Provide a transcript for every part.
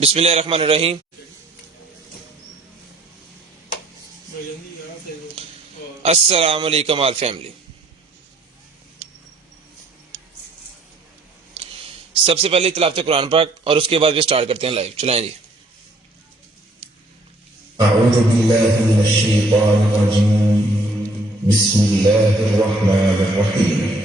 बिस्मिल्लाहिर्रहमानिर्रहीम। अस्सलाम वालेकुम ऑल फैमिली। सबसे पहले तिलावत कुरान पाक और उसके बाद भी स्टार्ट करते हैं लाइव। चलाएं जी। अऊज़ु बिल्लाहि मिनश शैतानिर रजीम। बिस्मिल्लाहिर रहमानिर रहीम।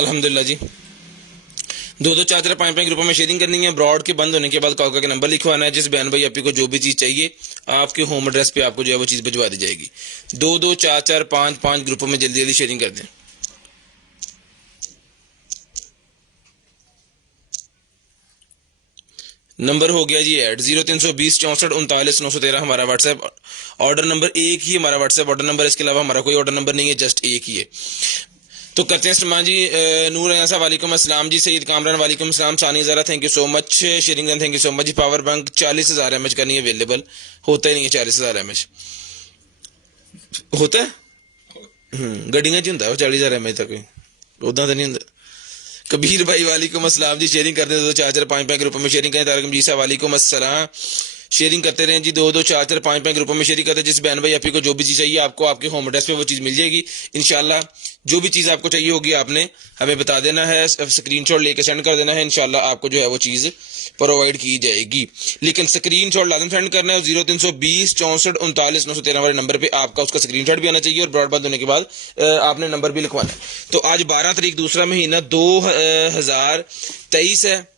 अल्हम्दुलिल्लाह जी। 2 2 4 4 5 5 ग्रुपों में शेयरिंग करनी है। ब्रॉड के बंद होने के बाद कॉल करके नंबर लिखवाना है। जिस बहन भाई आपको जो भी चीज चाहिए आपके होम एड्रेस पे आपको जो है वो चीज भिजवा दी जाएगी। 2 2 4 4 5 5 ग्रुपों में जल्दी जल्दी शेयरिंग कर दें। नंबर हो गया जी ऐड 0320 64 39 913 हमारा व्हाट्सएप ऑर्डर नंबर। एक ही हमारा व्हाट्सएप ऑर्डर नंबर, इसके अलावा हमारा कोई ऑर्डर नंबर नहीं है, जस्ट एक ही है। तो करते हैं सलमान जी। नूर अयासा वालेकुम अस्सलाम जी। सईद कामरान वालेकुम अस्सलाम। सानी ज़रा thank you so much. Sharing thank you so much जी। पावर बैंक 40,000 mAh का नहीं अवेलेबल, होता ही नहीं है 40,000 mAh। होता है गड्डियां च होंदा 40,000 mAh तक, उदा तो नहीं होंदा। कबीर भाई वालेकुम अस्सलाम जी। शेयरिंग करते हैं 2 4 4 5 5 ग्रुपों में शेयरिंग करें। तारक मजीद साहब वालेकुम अस्सलाम। शेयरिंग करते रहें जी। 2 2 4 4 5 5 ग्रुपों में शेयरिंग करते हैं। जिस बहन भाई आपको जो भी चीज़ चाहिए आपको आपके होम एड्रेस पे वो चीज़ मिल जाएगी इंशाल्लाह। जो भी चीज़ आपको चाहिए होगी आपने हमें बता देना है, स्क्रीनशॉट लेके सेंड कर देना है, इंशाल्लाह आपको जो है वो चीज़ प्रोवाइड की जाएगी। लेकिन स्क्रीनशॉट लाजम सेंड करना है। 0320 64 39 913 वाले नंबर पे आपका उसका स्क्रीनशॉट भी आना चाहिए और ब्रॉडबैंड होने के बाद आपने नंबर भी लिखवाना है। तो आज 12 तारीख दूसरा महीना 2023 है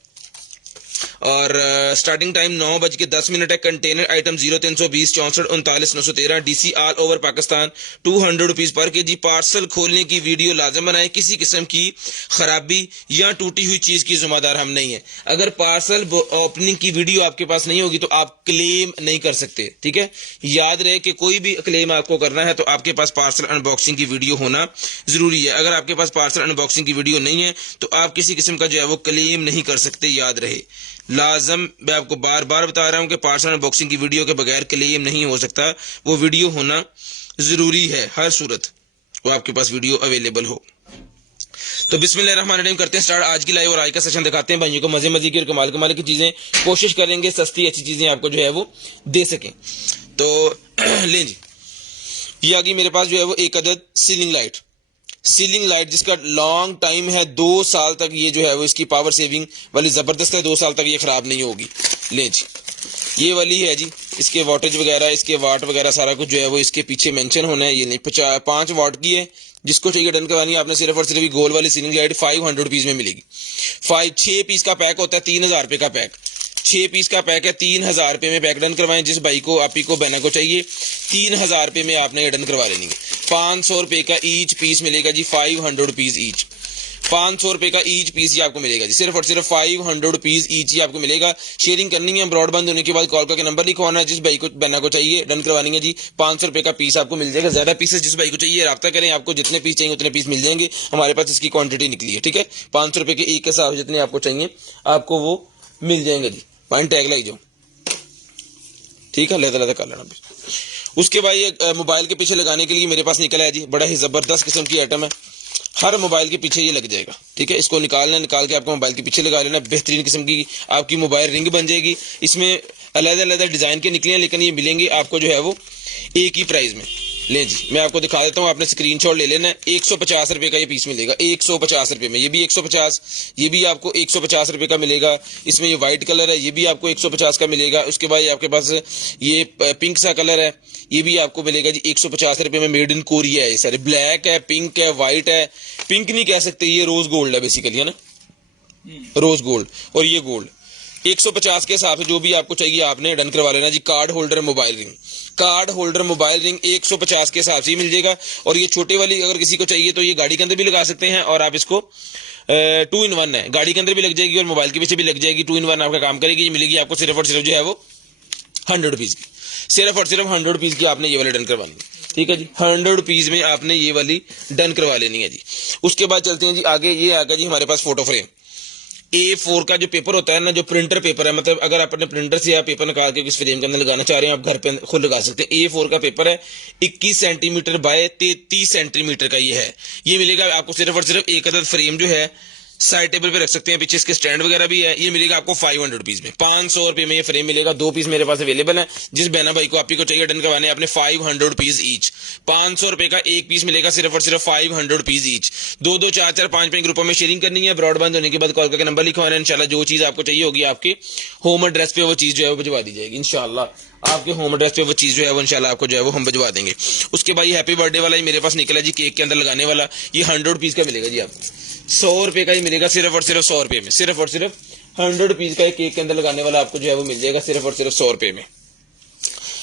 और स्टार्टिंग टाइम 9:10 है। Container item 0320 64 39 913 DC all over Pakistan 200 rupees per KG. Parcel खोलने की वीडियो लाजम बनाएं। किसी किस्म की खराबी या टूटी हुई चीज की जिम्मेदार हम नहीं है। अगर पार्सल ओपनिंग की वीडियो आपके पास नहीं होगी तो आप क्लेम नहीं कर सकते, ठीक है। याद रहे कि कोई भी क्लेम आपको करना है तो आपके पास पार्सल अनबॉक्सिंग की वीडियो होना जरूरी है। अगर आपके पास पार्सल अनबॉक्सिंग की वीडियो नहीं है तो आप किसी किस्म का जो है वो क्लेम नहीं कर सकते। याद रहे लाजम, मैं आपको बार बार बता रहा हूं कि पार्सल अनबॉक्सिंग की वीडियो के बगैर क्लेम नहीं हो सकता। वो वीडियो होना जरूरी है, हर सूरत वो आपके पास वीडियो अवेलेबल हो। तो बिस्मिल्लाहिर्रहमानिर्रहीम करते हैं स्टार्ट आज की लाइव और आज का सेशन दिखाते हैं भाइयों को मजे मजे की और कमाल कमाल की चीजें। कोशिश करेंगे सस्ती अच्छी चीजें आपको जो है वो दे सकें। तो लें जी, ये आ गई मेरे पास जो है वो एक अदद सीलिंग लाइट सीलिंग लाइट जिसका लॉन्ग टाइम है, 2 साल तक ये जो है वो इसकी पावर सेविंग वाली ज़बरदस्त है, 2 साल तक ये ख़राब नहीं होगी। लें जी, ये वाली है जी, इसके वाटेज वगैरह, इसके वाट वगैरह सारा कुछ जो है वो इसके पीछे मेंशन होना है। ये नहीं 5 वाट की है, जिसको चाहिए डन करवानी है आपने सिर्फ और सिर्फ गोल वाली सीलिंग लाइट 500 रुपीज़ में मिलेगी। 6 पीस का पैक होता है, 3000 रुपये का पैक, 6 पीस का पैक है, 3000 रुपये में पैक डन करवाएं। जिस भाई को, आप ही को, बहना को चाहिए, 3000 रुपये में आपने डन करवा लेनी है। 500 रुपये का ईच पीस मिलेगा जी, 500 रुपीज़ ईच, 500 रुपये का ईच पीस ही आपको मिलेगा जी, सिर्फ और सिर्फ 500 रुपीज़ ईच ही आपको मिलेगा। शेयरिंग करनी है, ब्रॉडबैंड होने के बाद कॉल करके नंबर लिखवाना है। जिस भाई को, बहना को चाहिए डन करवानी है जी, 500 रुपये का पीस आपको मिल जाएगा। ज़्यादा पीसेस जिस भाई को चाहिए रब्ता करें, आपको जितने पीस चाहिए उतने पीस मिल जाएंगे, हमारे पास इसकी क्वांटिटी निकली है, ठीक है। 500 रुपये के एक के साथ जितने आपको चाहिए आपको वो मिल जाएंगे जी। पॉइंट टैग लग जाओ, ठीक है, लहदा कर लेना। उसके बाद ये मोबाइल के पीछे लगाने के लिए मेरे पास निकला है जी, बड़ा ही ज़बरदस्त किस्म की आइटम है, हर मोबाइल के पीछे ये लग जाएगा, ठीक है। इसको निकाल के आपको मोबाइल के पीछे लगा लेना, बेहतरीन किस्म की आपकी मोबाइल रिंग बन जाएगी। इसमें अलग-अलग डिज़ाइन के निकले हैं, लेकिन ये मिलेंगे आपको जो है वो एक ही प्राइस में। लें जी, मैं आपको दिखा देता हूँ, आपने स्क्रीनशॉट ले लेना है। 150 रुपये का ये पीस मिलेगा, 150 रुपये में। ये भी 150, ये भी आपको 150 रुपये का मिलेगा। इसमें ये वाइट कलर है, ये भी आपको 150 का मिलेगा। उसके बाद आपके पास ये पिंक सा कलर है, ये भी आपको मिलेगा जी 150 रुपये में। मेड इन कोरिया है ये सारे, ब्लैक है, पिंक है, वाइट है, पिंक नहीं कह सकते, ये रोज गोल्ड है बेसिकली, है ना, रोज गोल्ड। और ये गोल्ड 150 के हिसाब से जो भी आपको चाहिए आपने डन करवा लेना जी। Card holder mobile ring, card holder mobile ring 150 के हिसाब से ही मिल जाएगा। और ये छोटे वाली अगर किसी को चाहिए तो ये गाड़ी के अंदर भी लगा सकते हैं, और आप इसको 2 in 1 है, गाड़ी के अंदर भी लग जाएगी और मोबाइल के पीछे भी लग जाएगी। 2 in 1 आपका काम करेगी। ये मिलेगी आपको सिर्फ और सिर्फ जो है वो 100 रुपीज़ की, सिर्फ और सिर्फ 100 रुपीज़ की आपने ये वाली डन करवानी है, ठीक है जी। 100 रुपीज़ में आपने ये वाली डन करवा लेनी है जी। उसके बाद चलते हैं जी आगे। ये आ गया जी हमारे पास फोटो फ्रेम। A4 का जो पेपर होता है ना, जो प्रिंटर पेपर है, मतलब अगर आप अपने प्रिंटर से या पेपर निकाल के किस फ्रेम के अंदर लगाना चाह रहे हैं, आप घर पे खुद लगा सकते हैं। A4 का पेपर है, 21 सेंटीमीटर बाय 33 सेंटीमीटर का ये है। ये मिलेगा आपको सिर्फ और सिर्फ एक अदद फ्रेम जो है साइड टेबल पे रख सकते हैं, पीछे इसके स्टैंड वगैरह भी है। ये मिलेगा आपको 500 रुपीज़ में, 500 रुपये में ये फ्रेम मिलेगा। 2 पीस मेरे पास अवेलेबल है, जिस बहना भाई को, आप ही को चाहिए डन करवाने अपने 500 रुपीज़ ईच। 500 रुपये का एक पीस मिलेगा, सिर्फ और सिर्फ 500 रुपीज़ ईच। 2-2, 4-4, 5-5 ग्रुपों में शेयरिंग करनी है। ब्रॉडबैंड होने के बाद कॉल करके नंबर लिखवाना है। इंशाल्लाह जो चीज़ आपको चाहिए होगी आपके होम एड्रेस पे वो चीज़ जो है वो भिजवा दी जाएगी। इंशाल्लाह आपके होम एड्रेस पे वो चीज़ जो है वो इंशाल्लाह आपको जो है वो हम भिजवा देंगे। उसके बाद ये हैप्पी बर्थडे वाला ही मेरे पास निकला जी, केक के अंदर लगाने वाला। ये 100 रुपीज़ का मिलेगा जी, आपको 100 रुपये का ही मिलेगा, सिर्फ और सिर्फ 100 रुपये में। सिर्फ और सिर्फ 100 रुपीज़ का केक के अंदर लगाने वाला आपको जो है वो मिल जाएगा, सिर्फ और सिर्फ 100 रुपये में।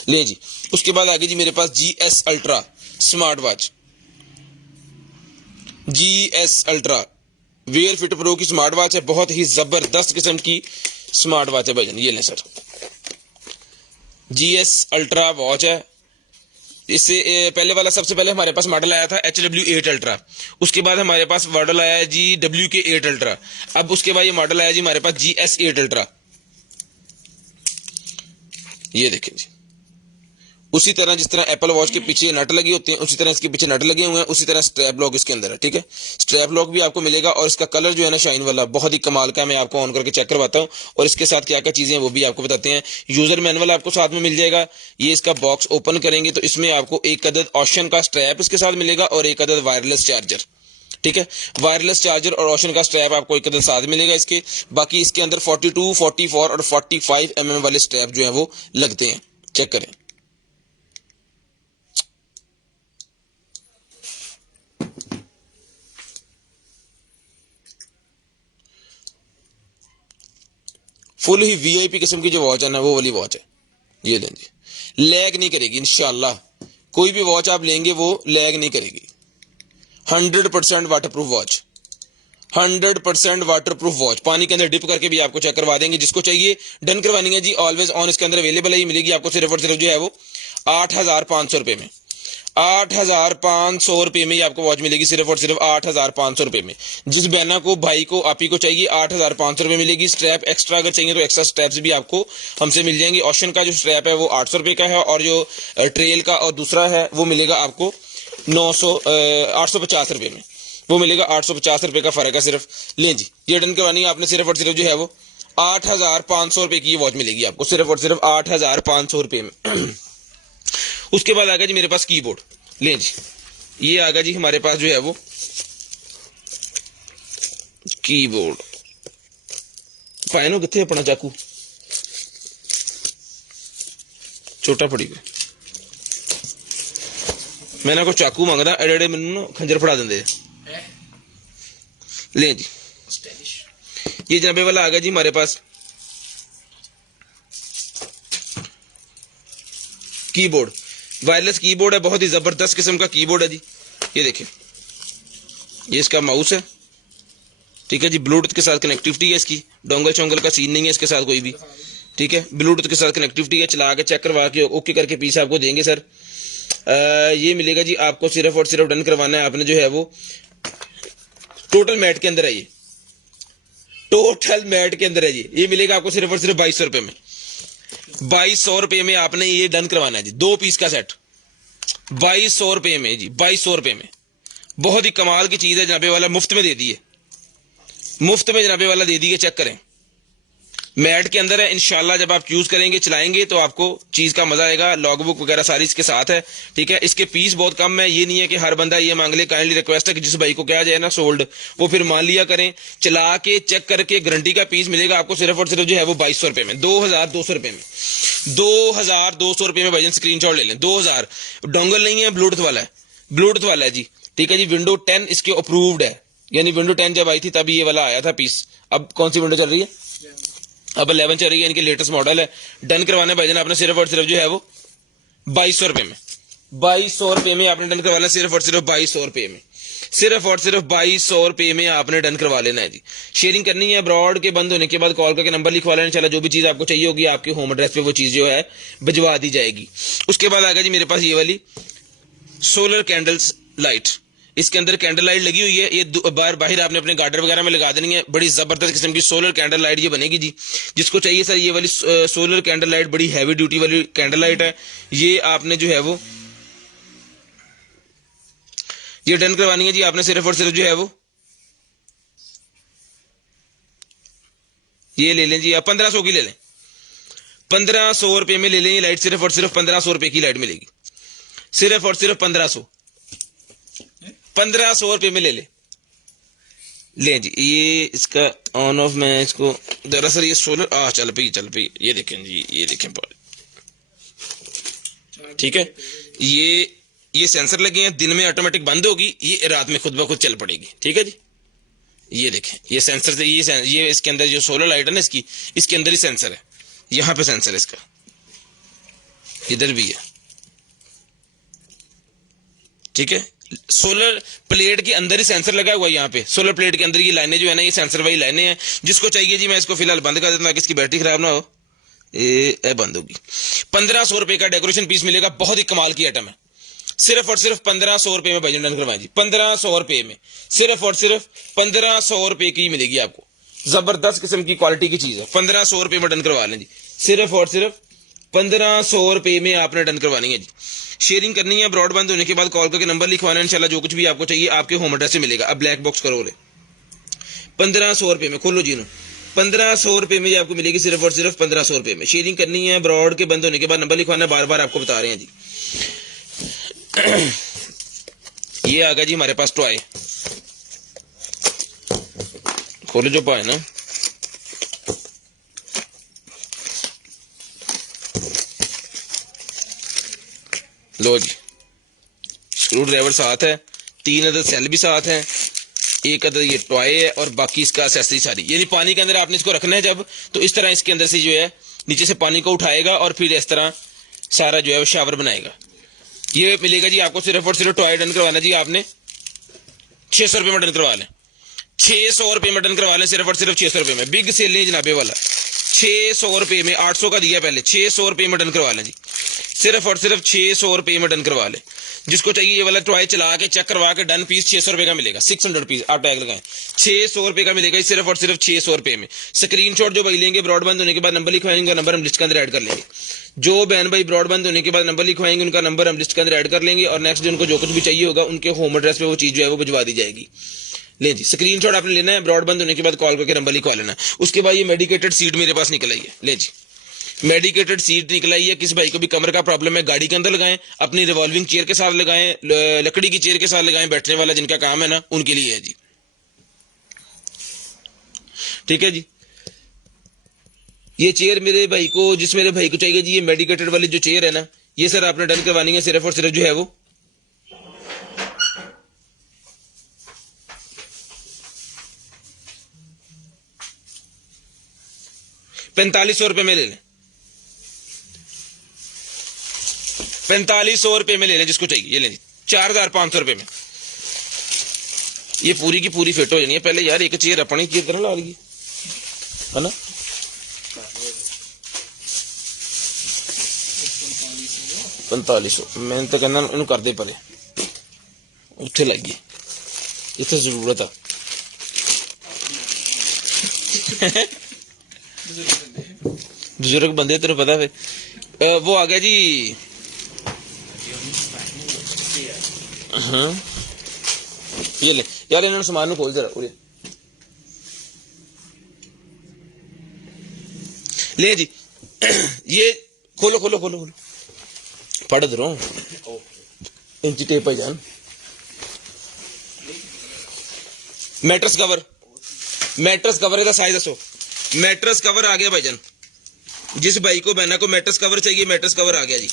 ले जी, उसके बाद आगे जी मेरे पास GS ultra smart watch, GS ultra wear fit pro की स्मार्ट वॉच है, बहुत ही जबरदस्त किस्म की स्मार्ट वॉच है भाईजान। ये लें सर, GS अल्ट्रा वॉच है। इससे पहले वाला सबसे पहले हमारे पास मॉडल आया था HW8 अल्ट्रा, उसके बाद हमारे पास मॉडल आया है जी WK8 अल्ट्रा, अब उसके बाद ये मॉडल आया जी हमारे पास GS8 अल्ट्रा। ये देखें जी, उसी तरह जिस तरह एप्पल वॉच के पीछे नट लगी होती हैं, उसी तरह इसके पीछे नट लगे हुए हैं, उसी तरह स्ट्रैप लॉक इसके अंदर है, ठीक है। स्ट्रैप लॉक भी आपको मिलेगा, और इसका कलर जो है ना शाइन वाला, बहुत ही कमाल का है। मैं आपको ऑन करके चेक करवाता हूँ, और इसके साथ क्या क्या चीज़ें हैं वो भी आपको बताते हैं। यूज़र मैनुअल आपको साथ में मिल जाएगा। ये इसका बॉक्स ओपन करेंगे तो इसमें आपको एक अदद ओशन का स्ट्रैप इसके साथ मिलेगा, और एक अदद वायरलेस चार्जर, ठीक है। वायरलेस चार्जर और ओशन का स्ट्रैप आपको एक अदद साथ मिलेगा इसके। बाकी इसके अंदर 42, 44 और 45 mm वाले स्ट्रैप जो है वो लगते हैं, चेक करें। फुल ही VIP किस्म की जो वॉच है ना, वो वाली वॉच है। ये लें जी, लैग नहीं करेगी इंशाल्लाह। कोई भी वॉच आप लेंगे वो लैग नहीं करेगी। 100% वाटरप्रूफ वॉच, 100% वाटरप्रूफ वॉच। पानी के अंदर डिप करके भी आपको चेक करवा देंगे। जिसको चाहिए डन करवानी है जी, ऑलवेज ऑन इसके अंदर अवेलेबल है। ये मिलेगी आपको सिर्फ और सिर्फ जो है वो 8500 रुपये में, 8500 रुपये में ही आपको वॉच मिलेगी, सिर्फ और सिर्फ 8500 रुपये में। जिस बहना को, भाई को, आप ही को चाहिए 8500 रुपये मिलेगी। स्ट्रैप एक्स्ट्रा अगर चाहिए तो एक्स्ट्रा स्ट्रैप्स भी आपको हमसे मिल जाएंगे। ओशन का जो स्ट्रैप है वो 800 रुपये का है, और जो ट्रेल का और दूसरा है वो मिलेगा आपको 850 रुपये में, वो मिलेगा 850 रुपये का फर्क है सिर्फ। लें जी, ये डन करवानी है आपने, सिर्फ और सिर्फ जो है वो 8500 रुपये की वॉच मिलेगी आपको, सिर्फ और सिर्फ 8500 रुपये में। उसके बाद आ गया जी मेरे पास कीबोर्ड। लें जी, ये आ गया जी हमारे पास जो है वो कीबोर्ड। पायनो कितने अपना चाकू छोटा पड़ी हुई। मैंने को चाकू मंगदा एडे एडे मैनू ना खंजर फड़ा देंगे। ले जी ये जनाबे वाला आ गया जी हमारे पास कीबोर्ड। वायरलेस कीबोर्ड है, बहुत ही जबरदस्त किस्म का कीबोर्ड है जी। ये देखें, ये इसका माउस है, ठीक है जी। ब्लूटूथ के साथ कनेक्टिविटी है इसकी, डोंगल चोंगल का सीन नहीं है इसके साथ कोई भी, ठीक है। ब्लूटूथ के साथ कनेक्टिविटी है। चला के चेक करवा के ओके करके पीस आपको देंगे सर। ये मिलेगा जी आपको, सिर्फ और सिर्फ डन करवाना है आपने जो है वो टोटल मैट के अंदर है। ये टोटल मैट के अंदर है जी। ये मिलेगा आपको सिर्फ और सिर्फ 2200 रुपए में। 2200 रुपए में आपने ये डन करवाना है जी। 2 पीस का सेट 2200 रुपए में जी, 2200 रुपए में। बहुत ही कमाल की चीज है जनाबे वाला, मुफ्त में दे दी है, मुफ्त में जनाबे वाला दे दी है। चेक करें, मैट के अंदर है। इंशाल्लाह जब आप यूज करेंगे चलाएंगे तो आपको चीज का मजा आएगा। लॉगबुक वगैरह सारी इसके साथ है, ठीक है। इसके पीस बहुत कम है, ये नहीं है कि हर बंदा ये मांग ले। काइंडली रिक्वेस्ट है कि जिस भाई को कहा जाए ना सोल्ड, वो फिर मान लिया करें। चला के चेक करके गारंटी का पीस मिलेगा आपको सिर्फ और सिर्फ जो है वो 2200 रुपए में, 2200 रुपए में, 2200 रुपए में। भाईजान स्क्रीनशॉट ले लें। 2000 डोंगल नहीं है, ब्लूटूथ वाला है, ब्लूटूथ वाला है जी, ठीक है जी। विंडो 10 इसके अप्रूव्ड है, यानी विंडो 10 जब आई थी तभी ये वाला आया था पीस। अब कौन सी विंडो चल रही है? अब 11 चल रही है, इनके लेटेस्ट मॉडल है। डन करवाना भाईजान आपने सिर्फ और सिर्फ जो है वो 2200 रुपए में, 2200 रुपए में आपने डन करवाना, सिर्फ और सिर्फ 2200 रुपए में, सिर्फ और सिर्फ 2200 रुपए में आपने डन करवा लेना है जी। शेयरिंग करनी है। अब्रॉड के बंद होने के बाद कॉल करके नंबर लिखवा लेना। इंशाल्लाह जो भी चीज आपको चाहिए होगी आपके होम एड्रेस पे वो चीज जो है भिजवा दी जाएगी। उसके बाद आ गया जी मेरे पास ये वाली सोलर कैंडल्स लाइट। इसके अंदर कैंडल लाइट लगी हुई है। ये बाहर आपने अपने गार्डन वगैरह में लगा देनी है। बड़ी जबरदस्त किस्म की सोलर कैंडल लाइट ये बनेगी जी। जिसको चाहिए सर ये वाली सोलर कैंडल लाइट, बड़ी हैवी ड्यूटी वाली कैंडल लाइट है। ये आपने जो है वो ये डन करवानी है जी आपने सिर्फ और सिर्फ जो है वो ये ले लें जी आप, 1500 की ले लें, 1500 रुपए में ले लें। ये लाइट सिर्फ और सिर्फ 1500 रुपए की लाइट मिलेगी, सिर्फ और सिर्फ 1500 रुपए में ले ले जी। ये इसका ऑन ऑफ, मैं इसको दरअसल ये सोलर चल पई। ये देखें जी, ये देखें, ठीक है। ये सेंसर लगे हैं, दिन में ऑटोमेटिक बंद होगी, ये रात में खुद ब खुद चल पड़ेगी, ठीक है जी। ये देखें, ये सेंसर से ये इसके अंदर जो सोलर लाइट है ना इसके अंदर ही सेंसर है। यहां पे सेंसर है इसका, इधर भी है, ठीक है। सोलर प्लेट के अंदर ही सेंसर लगा हुआ है। यहाँ पे सोलर प्लेट के अंदर ये लाइनें जो है ना, ये सेंसर वाली लाइनें हैं। जिसको चाहिए जी मैं इसको फिलहाल बंद कर देता हूं ताकि इसकी बैटरी खराब ना हो। ये बंद होगी। 1500 रुपए का डेकोरेशन पीस मिलेगा। बहुत ही कमाल की आइटम है। सिर्फ और सिर्फ 1500 रुपए में भाईजान डन करवाएं जी। 1500 रुपए में, सिर्फ और सिर्फ 1500 रुपए की मिलेगी आपको। जबरदस्त किस्म की क्वालिटी की चीज है। 1500 रुपए में डन करवा लें जी। सिर्फ और सिर्फ 1500 रुपए में आपने डन करवानी है जी। शेयरिंग करनी है। ब्रॉडबैंड होने के बाद कॉल करके नंबर लिखवाना है। इंशाल्लाह जो कुछ भी आपको चाहिए आपके होम एड्रेस से मिलेगा। अब ब्लैक बॉक्स करो ले 1500 रुपए में, खोलो जी नो, 1500 रुपए में आपको मिलेगी सिर्फ और सिर्फ 1500 रुपए में। शेयरिंग करनी है। ब्रॉड के बंद होने के बाद नंबर लिखवाना है। बार बार आपको बता रहे हैं जी। ये आ गया जी हमारे पास टॉय। खोलो जो पाए ना, लो जी, स्क्रू ड्राइवर साथ है, 3 अदद सेल भी साथ है, 1 अदद ये टॉय है और बाकी इसका एक्सेसरी सारी। यानी पानी के अंदर आपने इसको रखना है जब, तो इस तरह इसके अंदर से जो है नीचे से पानी को उठाएगा और फिर इस तरह सारा जो है वो शावर बनाएगा। ये मिलेगा जी आपको सिर्फ और सिर्फ टॉय डन करवाना जी आपने 600 रुपए में डन करवा लें। 600 रुपए में डन करवा लें, सिर्फ और सिर्फ 600 रुपए में। बिग सेल नहीं जनाबे वाला, 600 रुपए में। 800 का दिया पहले, 600 रुपए में डन करवा लें जी। सिर्फ और सिर्फ 600 रुपए में डन करवा लें। जिसको चाहिए ये वाला टॉय चला के चेक करवा के डन पीस 600 रुपए का मिलेगा। 600 पीस आप टैग लगाएं, 600 रुपए का मिलेगा सिर्फ और सिर्फ 600 रुपए में। स्क्रीनशॉट जो भाई लेंगे ब्रॉडबैंड होने के बाद नंबर लिखवाएंगे, नंबर हम लिस्ट के अंदर ऐड कर लेंगे। जो बहन भाई ब्रॉडबैंड होने के बाद नंबर लिखवाएंगे उनका नंबर हम लिस्ट के अंदर ऐड कर लेंगे और नेक्स्ट उनको जो कुछ भी चाहिए होगा उनके होम एड्रेस पे वो चीज जो है वो भिजवा दी जाएगी। ले जी, स्क्रीनशॉट आपने लेना है। ब्रॉडबैंड होने के बाद कॉल करके नंबर लिखवा लेना है। उसके बाद ये मेडिकेटेड सीट मेरे पास निकल आई है। ले जी, मेडिकेटेड सीट निकल आई है। किस भाई को भी कमर का प्रॉब्लम है गाड़ी के अंदर लगाएं, अपनी रिवॉल्विंग चेयर के साथ लगाएं, लकड़ी की चेयर के साथ लगाएं, बैठने वाला जिनका काम है ना उनके लिए है जी। ठीक है जी। ये चेयर मेरे भाई को, जिस मेरे भाई को चाहिए जी, ये मेडिकेटेड वाली जो चेयर है ना, ये सर आपने डन करवानी है सिर्फ और सिर्फ जो है वो 4500 रुपए में ले लें, 4500 रुपए में ले लें जिसको चाहिए। ये लें 4500 रुपए में ये पूरी की पूरी फिट हो जानी है। पहले यार एक चेयर अपनी चेयर तरह ला ली है ना, 4500 मैं तो कहना इन कर दे परे उत्थे लगी इतने जरूरत है। बुजुर्ग बंदे तेरे पता फिर वो आ गया जी। हाँ ये ले यार, इन्होंने सामान को खोल जरा उरे ले जी। ये खोलो खोलो खोलो खोलो, पढ़ दो इंची टेप है जान। मैट्रेस कवर, मैट्रेस कवर का साइज दसो। मैट्रेस कवर आ गया भाईजान, जिस भाई को बहना को मैट्रेस कवर चाहिए मैट्रेस कवर आ गया जी।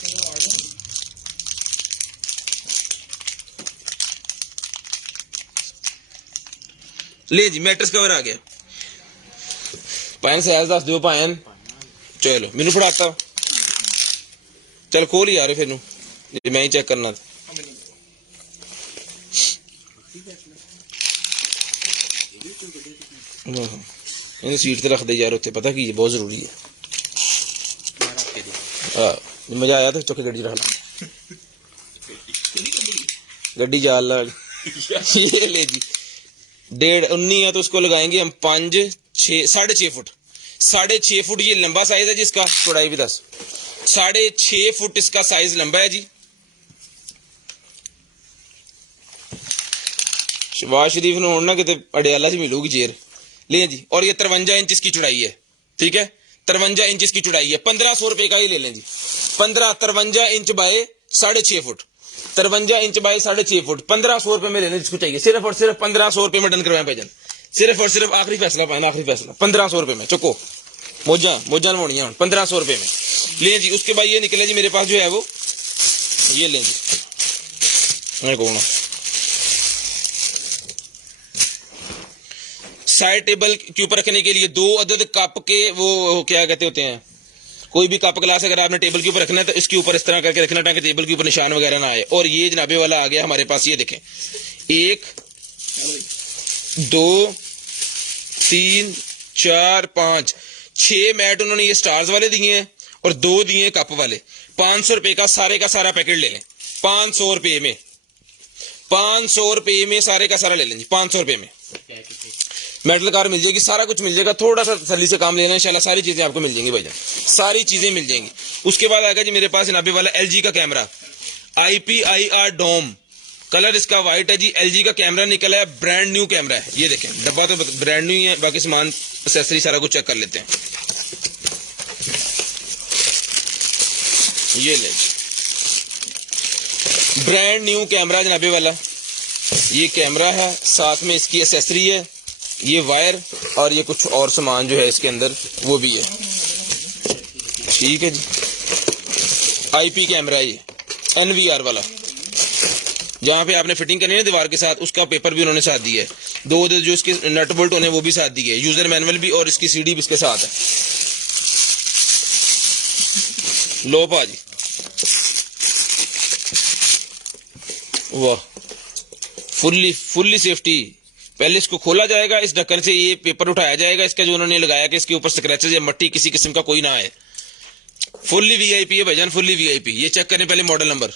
ले जी मैट्रेस कवर आ गया। पायन साइज दस दो पायन, चलो मैनू फड़ाता चल खोल यार फिर नू मैं ही चेक करना। इन्हें सीट ते रख दे यार, उत्ते पता की बहुत जरूरी है। मजा आया तो चौके गड्डी रख ला, गड्डी जाल ला। ये ले जी 1.5 है तो उसको लगाएंगे हम 5 6 6.5 फुट, 6.5 फुट ये लंबा साइज है जिसका, चौड़ाई भी 10, 6.5 फुट इसका साइज लंबा है जी। शहबाज शरीफ ने होना कि अडियाला से मिलूगी चेयर ले जी। और ये 53 इंच इसकी चौड़ाई है, ठीक है 53 इंच इसकी चौड़ाई है। 1500 रुपए का ही ले लें जी। 53 inch by 6.5 foot, 53 inch by 6.5 foot, 1500 रुपए में लेने जिसको चाहिए। सिर्फ और सिर्फ 1500 रुपए में डन करवाएं भाईजान, सिर्फ और सिर्फ आखिरी फैसला पाना, आखिरी फैसला 1500 रुपए में। चुको मोजा मोजा नवानिया 1500 रुपए में ले जी। उसके बाद ये निकले जी मेरे पास जो है वो ये लें जी, कौन साइड टेबल के ऊपर रखने के लिए 2 अदद कप के वो क्या कहते होते हैं, कोई भी कप ग्लास अगर आपने टेबल के ऊपर रखना है तो इसके ऊपर इस तरह करके रखना ताकि टेबल के ऊपर निशान वगैरह ना आए। और ये जनाबे वाला आ गया हमारे पास, ये देखें 1 2 3 4 5 6 मैट उन्होंने ये स्टार्स वाले दिए हैं और 2 दिए कप वाले। 500 रुपए का सारा पैकेट ले लें, 500 रुपए में, 500 रुपए में सारे का सारा ले लें जी। 500 रुपए में मेटल कार मिल जाएगी, सारा कुछ मिल जाएगा। थोड़ा सा तसल्ली से काम लेना, इंशाल्लाह सारी चीजें आपको मिल जाएंगी भाईजान, सारी चीजें मिल जाएंगी। उसके बाद आ गया जी मेरे पास जनाबे वाला LG का कैमरा, IPIR डोम, कलर इसका व्हाइट है जी। LG का कैमरा निकला है, ब्रांड न्यू कैमरा है। ये देखें डब्बा तो ब्रांड न्यू ही है, बाकी सामान एक्सेसरी सारा कुछ चेक कर लेते हैं। ये ले ब्रांड न्यू कैमरा जनाबे वाला, ये कैमरा है, साथ में इसकी एक्सेसरी है, ये वायर और ये कुछ और सामान जो है इसके अंदर वो भी है, ठीक है जी। IP कैमरा ये NVR वाला, जहां पे आपने फिटिंग करनी है दीवार के साथ, उसका पेपर भी उन्होंने साथ दिया है। 2 जो इसके नट बोल्ट होने वो भी साथ दिए है, यूजर मैनुअल भी और इसकी CD भी इसके साथ है। लो पाजी वाह, फुल्ली सेफ्टी। पहले इसको खोला जाएगा, इस ढक्कन से ये पेपर उठाया जाएगा इसका जो उन्होंने लगाया कि इसके ऊपर स्क्रैचेस या मट्टी किसी किस्म का कोई ना आए। फुल्ली VIP है भाईजान, फुल्ली VIP। ये चेक करें पहले मॉडल नंबर,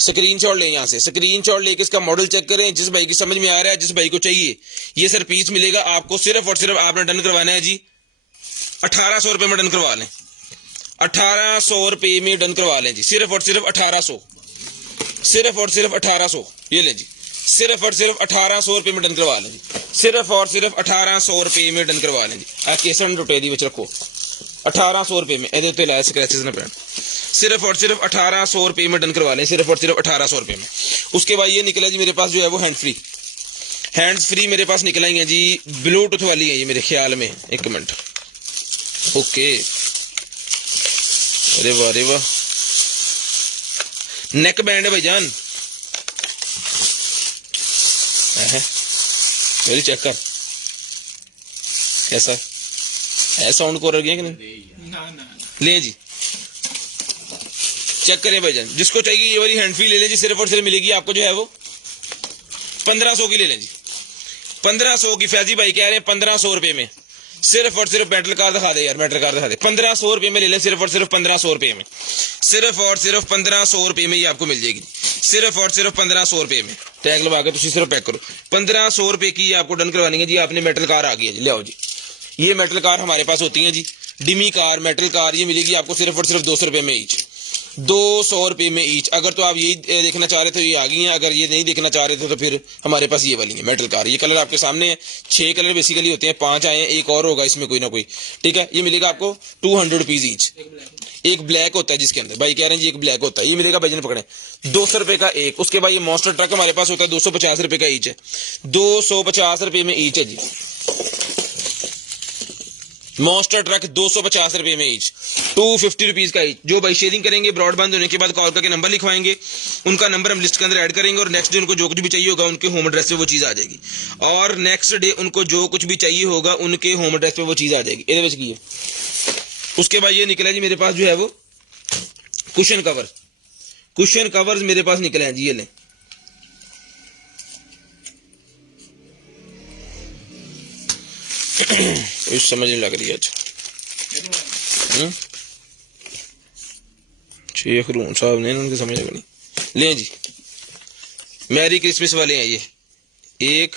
स्क्रीनशॉट लें यहाँ से, स्क्रीनशॉट लेके इसका मॉडल चेक करें। जिस भाई की समझ में आ रहा है, जिस भाई को चाहिए, ये सर पीस मिलेगा आपको। सिर्फ और सिर्फ आपने डन करवाना है जी 1800 रुपए में डन करवा लें, 1800 रुपए में डन करवा लें जी। सिर्फ और सिर्फ 1800, सिर्फ और सिर्फ 1800। ये लें जी, सिर्फ और सिर्फ 1800 रुपए में डन करवा लें जी। सिर्फ और सिर्फ 1800 रुपए में डन करवा लें जी। केसर रुपए दी विच रखो, 1800 रुपए में ਇਹਦੇ ਉੱਤੇ ਲਾਇਆ ਸਕ੍ਰੈਚेस ना पैन, सिर्फ और सिर्फ 1800 रुपए में डन करवा लें, सिर्फ और सिर्फ 1800 रुपए में। उसके बाद ये निकला जी मेरे पास जो है वो हैंड्स फ्री मेरे पास निकला ही है जी, ब्लूटूथ वाली है ये मेरे ख्याल में, एक मिनट, ओके, अरे वाह अरे वाह, नेक बैंड है भाईजान, मेरी चेक कर कैसा है, साउंड को रख गया कि नहीं, ले जी चेक करें भाईजान, जिसको चाहिए ये वाली हैंड फ्री ले लें जी, सिर्फ और सिर्फ मिलेगी आपको जो है वो 1500 की ले लें जी, 1500 की। फैजी भाई कह रहे हैं 1500 रुपए में, सिर्फ और सिर्फ मेटल कार दिखा दे यार, मेटल कार दिखा दे, 1500 रुपए में ले लें, सिर्फ और सिर्फ 1500 रुपए में, सिर्फ और सिर्फ 1500 रुपए में ये आपको मिल जाएगी, सिर्फ और सिर्फ 1500 रुपए में। टैग लगा के तुम सिर्फ पैक करो, 1500 रुपए की आपको डन करवानी है जी। आपने मेटल कार आ गई है जी, ले आओ जी, ये मेटल कार हमारे पास होती है जी, डिमी कार, मेटल कार, ये मिलेगी आपको सिर्फ और सिर्फ 200 रुपए में ईच, 200 रुपए में ईच। अगर तो आप यही देखना चाह रहे थे ये आ गई हैं, अगर ये नहीं देखना चाह रहे थे तो फिर हमारे पास ये वाली है मेटल कार। ये कलर आपके सामने है, 6 कलर बेसिकली होते हैं, 5 आए हैं, एक और होगा इसमें कोई ना कोई, ठीक है। ये मिलेगा आपको 200 रुपीज ईच। एक ब्लैक होता है जिसके अंदर भाई कह रहे हैं जी एक ब्लैक होता है, ये मिलेगा भाईजन पकड़े 200 रुपए का एक। उसके बाद ये मॉन्स्टर ट्रक हमारे पास होता है 250 रुपए का ईच है, 250 रुपए में ईच है जी, मॉन्स्टर ट्रक 250 रुपए में ईच, 250 रुपीज का ईच। जो भाई शेयरिंग करेंगे ब्रॉडबैंड होने के बाद कॉल करके नंबर लिखवाएंगे, उनका नंबर हम लिस्ट के अंदर ऐड करेंगे और नेक्स्ट डे उनको जो कुछ भी चाहिए होगा उनके होम एड्रेस पे वो चीज आ जाएगी, और नेक्स्ट डे उनको जो कुछ भी चाहिए होगा उनके होम एड्रेस पे वो चीज आ जाएगी। ये की है। उसके बाद ये निकला जी मेरे पास जो है वो कुशन कवर, कुशन कवर्स मेरे पास निकले हैं जी, ये लें, समझ नहीं लग रही है अच्छा, शेख रूम साहब ने उनकी समझ नहीं। लें जी, मैरी क्रिसमस वाले हैं ये, 1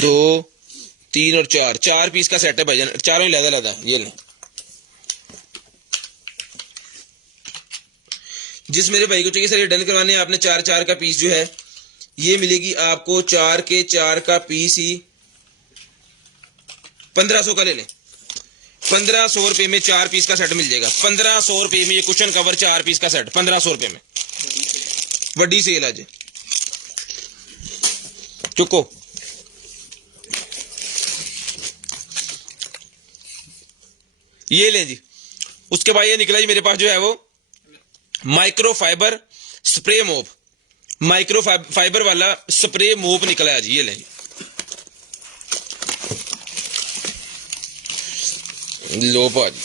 2 3 और 4 पीस का सेट है भाईजान, चारों ही लहदा, ये लें। जिस मेरे भाई को चाहिए सर ये डन करवाने हैं आपने 4 का पीस जो है ये मिलेगी आपको 4 के 4 का पीस ही 1500 का ले लें, 1500 रुपए में 4 पीस का सेट मिल जाएगा, 1500 रुपए में ये कुशन कवर 4 पीस का सेट 1500 रुपए में, बड़ी सेल आज चुको। ये लें जी। उसके बाद ये निकला जी मेरे पास जो है वो माइक्रोफाइबर स्प्रे मोप, माइक्रोफाइबर वाला स्प्रे मोप निकला है जी, ये लें लो भाजी,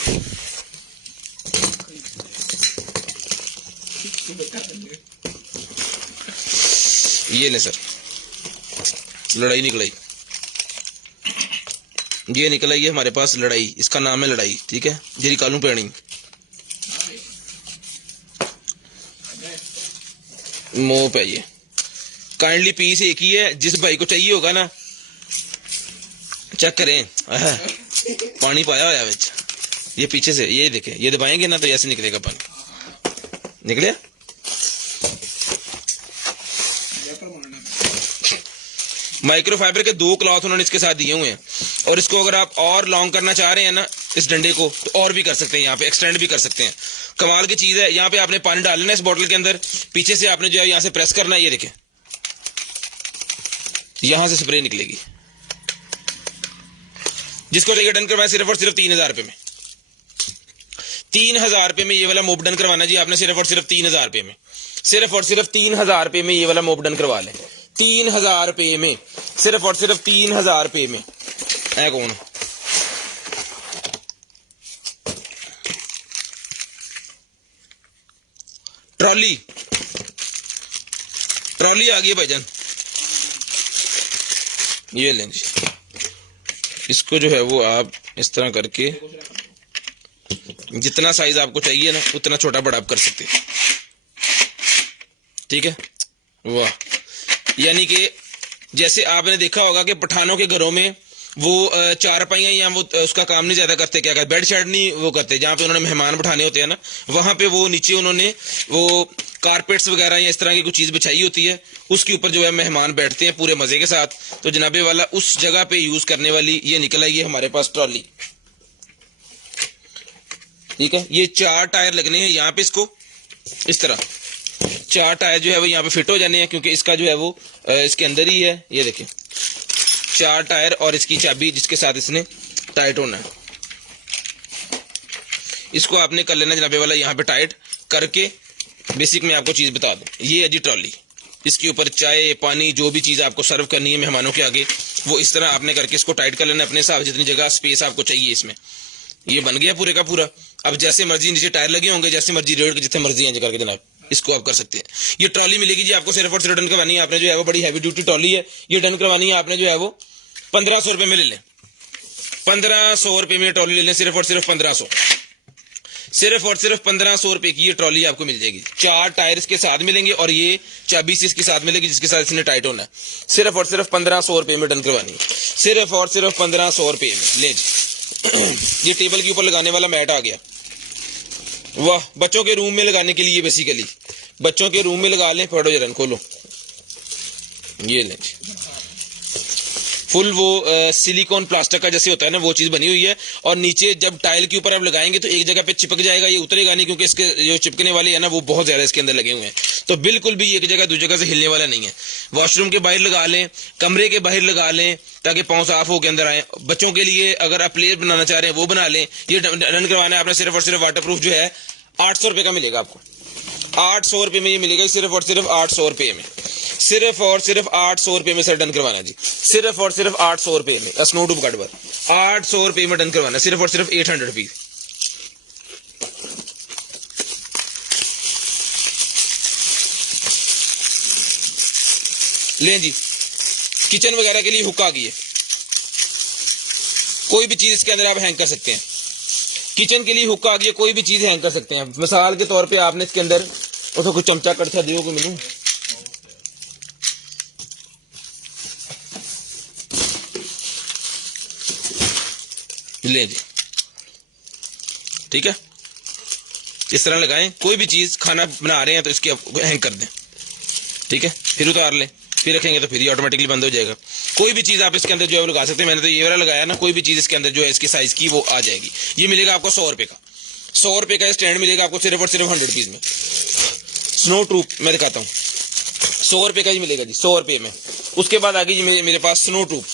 ये ले सर, लड़ाई निकलाई, ये निकला ये हमारे पास लड़ाई, इसका नाम है लड़ाई, ठीक है, जेरी कालू पैनी मोप है ये, काइंडली पीस एक ही है, जिस भाई को चाहिए होगा ना चेक करें, पानी पाया हुआ है ये पीछे से, ये देखें, ये दबाएंगे ना तो ऐसे निकलेगा पानी, निकले। माइक्रोफाइबर के 2 क्लॉथ उन्होंने इसके साथ दिए हुए हैं, और इसको अगर आप और लॉन्ग करना चाह रहे हैं ना इस डंडे को तो और भी कर सकते हैं, यहाँ पे एक्सटेंड भी कर सकते हैं। कमाल की चीज है, यहाँ पे आपने पानी डालना है इस बोतल के अंदर, पीछे से आपने जो है यहाँ से प्रेस करना है, ये देखें यहां से स्प्रे निकलेगी। जिसको चाहिए डन करवाना सिर्फ और सिर्फ 3000 रुपए में, 3000 रुपए में ये वाला मोप डन करवाना जी आपने, सिर्फ और सिर्फ 3000 रुपए में, सिर्फ और सिर्फ 3000 रुपए में ये वाला मोप डन करवा लें, 3000 रुपए में, सिर्फ और सिर्फ 3000 रुपए में। है कौन ट्रॉली, ट्रॉली आ गई भाईजान, ये लें जी। इसको जो है वो आप इस तरह करके जितना साइज आपको चाहिए ना उतना छोटा बड़ा आप कर सकते हैं, ठीक है। वाह, यानी कि जैसे आपने देखा होगा कि पठानों के घरों में वो चारपाइयां या वो उसका काम नहीं ज्यादा करते, क्या कहते बेड शेड नहीं वो करते, जहां पे उन्होंने मेहमान बैठाने होते हैं ना, वहां पे वो नीचे उन्होंने वो कारपेट्स वगैरह या इस तरह की कुछ चीज बिछाई होती है, उसके ऊपर जो है मेहमान बैठते हैं पूरे मजे के साथ। तो जनाबे वाला उस जगह पे यूज करने वाली ये निकल आई है हमारे पास ट्रॉली, ठीक है। ये 4 टायर लगने हैं यहाँ पे, इसको इस तरह 4 टायर जो है वो यहाँ पे फिट हो जाने हैं, क्योंकि इसका जो है वो इसके अंदर ही है। ये देखें 4 टायर और इसकी चाबी जिसके साथ इसने टाइट होना है। इसको आपने कर लेना जनाबे वाला यहाँ पे टाइट करके। बेसिक में आपको चीज़ बता दूं, ये है जी ट्रॉली। इसके ऊपर चाय पानी जो भी चीज़ आपको सर्व करनी है मेहमानों के आगे, वो इस तरह आपने करके इसको टाइट कर लेना अपने हिसाब से, जितनी जगह स्पेस आपको चाहिए इसमें। ये बन गया पूरे का पूरा। अब जैसे मर्जी नीचे टायर लगे होंगे, जैसे मर्जी रेड के जितने मर्जी हैं करके जनाब इसको आप कर सकते हैं। ये ट्रॉली मिलेगी जी आपको सिर्फ और सिर्फ डन करवानी है आपने जो है वो, बड़ी हैवी ड्यूटी ट्रॉली है। ये डन करवानी है आपने जो है वो 1500 रुपये में ले लें। 1500 रुपये में ट्रॉली ले लें, सिर्फ और सिर्फ 1500, सिर्फ और सिर्फ 1500 रुपये की ये ट्रॉली आपको मिल जाएगी। 4 टायर इसके साथ मिलेंगे और ये चाबी से इसके साथ मिलेगी जिसके साथ इसने टाइट होना है। सिर्फ और सिर्फ 1500 रुपये में डन करवानी है, सिर्फ और सिर्फ 1500 रुपये में। ले जी ये टेबल के ऊपर लगाने वाला मैट आ गया। वाह, बच्चों के रूम में लगाने के लिए, बेसिकली बच्चों के रूम में लगा लें। फटो जरन खोलो, ये लें जी फुल वो सिलिकॉन प्लास्टिक का जैसे होता है ना, वो चीज़ बनी हुई है। और नीचे जब टाइल के ऊपर आप लगाएंगे तो एक जगह पे चिपक जाएगा, ये उतरेगा नहीं, क्योंकि इसके जो चिपकने वाले है ना वो बहुत ज़्यादा इसके अंदर लगे हुए हैं, तो बिल्कुल भी एक जगह दूसरी जगह से हिलने वाला नहीं है। वॉशरूम के बाहर लगा लें, कमरे के बाहर लगा लें, ताकि पाँव साफ होकर अंदर आए। बच्चों के लिए अगर आप प्लेट बनाना चाह रहे हैं वो बना लें। ये रन करवाना है आपने, सिर्फ और सिर्फ वाटर प्रूफ जो है 800 रुपये का मिलेगा आपको। 800 रुपये में ये मिलेगा, सिर्फ और सिर्फ 800 रुपये में, सिर्फ और सिर्फ 800 रुपये में सर डन करवाना जी, सिर्फ और सिर्फ 800 रुपये में। स्नो टूब कट पर 800 रुपये में डन करवाना, सिर्फ और सिर्फ 800 रुपीज। लें जी, किचन वगैरह के लिए हुक आ गई है, कोई भी चीज इसके अंदर आप हैंग कर सकते हैं। किचन के लिए हुक आ गई है, कोई भी चीज हैंग कर सकते हैं। मिसाल के तौर पे आपने इसके अंदर तो कुछ चमचा कटसा दियो को मिलूं, ले जी, ठीक है। इस तरह लगाएं, कोई भी चीज खाना बना रहे हैं तो इसके हैंग कर दें, ठीक है। फिर उतार लें, फिर रखेंगे तो फिर ये ऑटोमेटिकली बंद हो जाएगा। कोई भी चीज आप इसके अंदर जो है लगा सकते हैं। मैंने तो ये वाला लगाया ना, कोई भी चीज इसके अंदर जो है इसके साइज की वो आ जाएगी। ये मिलेगा आपको 100 रुपये का, 100 रुपये का स्टैंड मिलेगा आपको सिर्फ और सिर्फ 100 रुपीज में। स्नो ट्यूब मैं दिखाता हूँ, 100 रुपये का ही मिलेगा जी, 100 रुपये में। उसके बाद आ गई जी मेरे पास स्नो ट्यूब।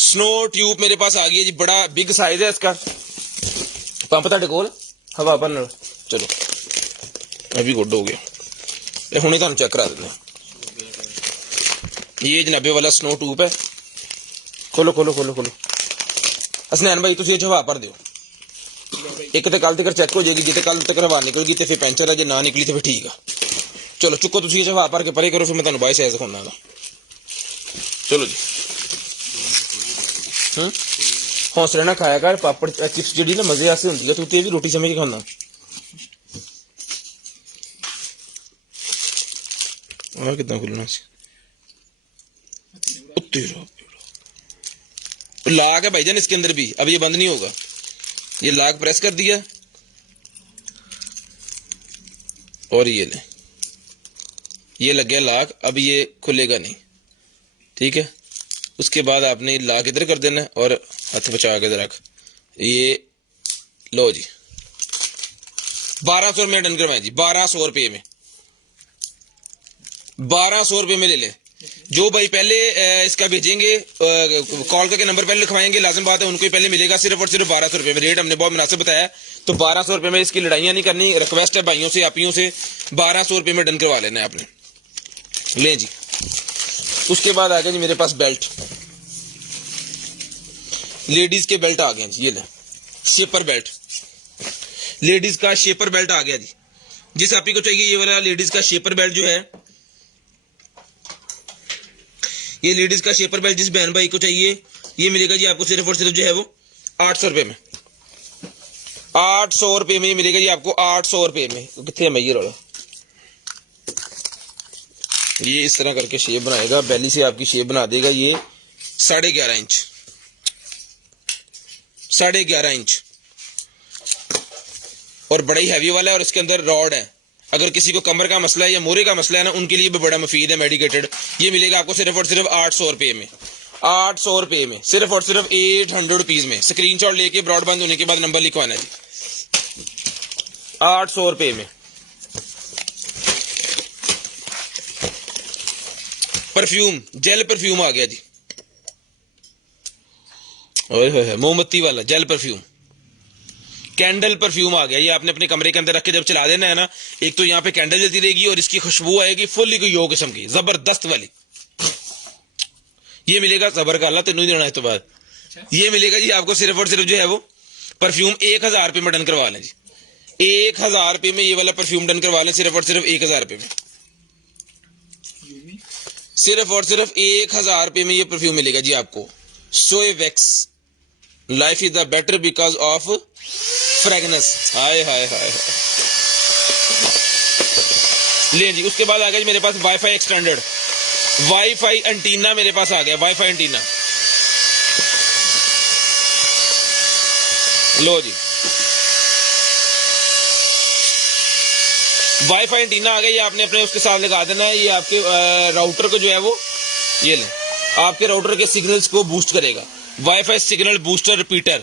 स्नो ट्यूब मेरे पास आ गई है जी, बड़ा बिग साइज है इसका। पंप था डेकोल हवा भरने, चलो अभी गुड हो गया, ये हुणे तुहानू चेक करा देना। ये जनाबे वाला स्नो ट्यूब है। खोलो खोलो खोलो खोलो, हसनैन भाई तुम हवा भर दो। एक तो कल तक चेक हो जाएगी, जिते कल तक हवा निकल गई तो फिर पेंचर है, जो ना निकली तो फिर ठीक है। चलो चुको तुम हवा भर के परे करो, फिर मैं तुहानू बाय साइज दिखाना। चलो जी, हौसले ना खाया कर, पापड़ चिप्स जी ना मजे आसे होंगी है, तू भी रोटी समझ के खाना। कितना खुलना लाग है भाईजान इसके अंदर भी, अब ये बंद नहीं होगा। ये लाग प्रेस कर दिया और ये ले, ये लग गया लाग, अब ये खुलेगा नहीं, ठीक है। उसके बाद आपने लाग इधर कर देना है और हाथ बचा के रख। ये लो जी, 1200 में डन करवाएं जी, 1200 रुपये में, 1200 रुपये में ले ले। जो भाई पहले इसका भेजेंगे कॉल करके नंबर पहले लिखवाएंगे, लाजम बात है उनको ही पहले मिलेगा सिर्फ और सिर्फ 1200 रुपये में। रेट हमने बहुत मुनासिब बताया, तो 1200 रुपये में इसकी लड़ाइयाँ नहीं करनी। रिक्वेस्ट है भाइयों से आपियों से, 1200 रुपये में डन करवा लेना है आपने। ले जी, उसके बाद आ गया जी मेरे पास बेल्ट, लेडीज के बेल्ट आ गए जी। ये ले शेपर बेल्ट, लेडीज का शेपर बेल्ट आ गया जी। जिस आपी को चाहिए ये वाला लेडीज का शेपर बेल्ट जो है, ये लेडीज का शेपर बेल्ट जिस बहन भाई को चाहिए ये मिलेगा जी आपको सिर्फ और सिर्फ जो है वो 800 रुपये में। 800 रुपये में मिलेगा जी आपको, 800 रुपये में। कितने में ये रोड़ा, ये इस तरह करके शेप बनाएगा, बेली से आपकी शेप बना देगा। ये 11.5 इंच, 11.5 इंच और बड़ा ही हैवी वाला है। और इसके अंदर रॉड है, अगर किसी को कमर का मसला है या मोरे का मसला है ना, उनके लिए भी बड़ा मुफीद है, मेडिकेटेड। ये मिलेगा आपको सिर्फ और सिर्फ 800 रुपये में, 800 रुपये में, सिर्फ और सिर्फ 800 रुपीज में। स्क्रीनशॉट लेके ब्रॉडबैंड होने के बाद नंबर लिखवाना है जी, 800 में। परफ्यूम, जेल परफ्यूम आ गया जी, ओए होए मोमबत्ती वाला जेल परफ्यूम, कैंडल परफ्यूम आ गया। ये आपने अपने कमरे के अंदर रख के जब चला देना है ना, एक तो यहाँ पे कैंडल जलती रहेगी और इसकी खुशबू आएगी फुल्ली कोई यो किस्म की जबरदस्त वाली। ये मिलेगा जबर का, अल्लाह तेनू ही देना है तो बाद। ये मिलेगा जी आपको सिर्फ और सिर्फ जो है वो परफ्यूम 1000 रुपये में डन करवा लें जी, 1000 रुपये में ये वाला परफ्यूम डन करवा लें, सिर्फ और सिर्फ 1000 रुपये में, सिर्फ और सिर्फ 1000 रुपये में ये परफ्यूम मिलेगा जी आपको। Soy wax, life is the better because of fragrance. Hi hi hi hi. ले जी, उसके बाद आ गया जी मेरे पास वाईफाई एक्सटेंडेड, वाईफाई एंटीना मेरे पास आ गया, वाईफाई एंटीना। लो जी, वाईफाई एंटीना आ गया। ये आपने अपने उसके साथ लगा देना है। ये आपके राउटर को जो है वो, ये ले, आपके राउटर के सिग्नल्स को बूस्ट करेगा। Wifi signal booster repeater,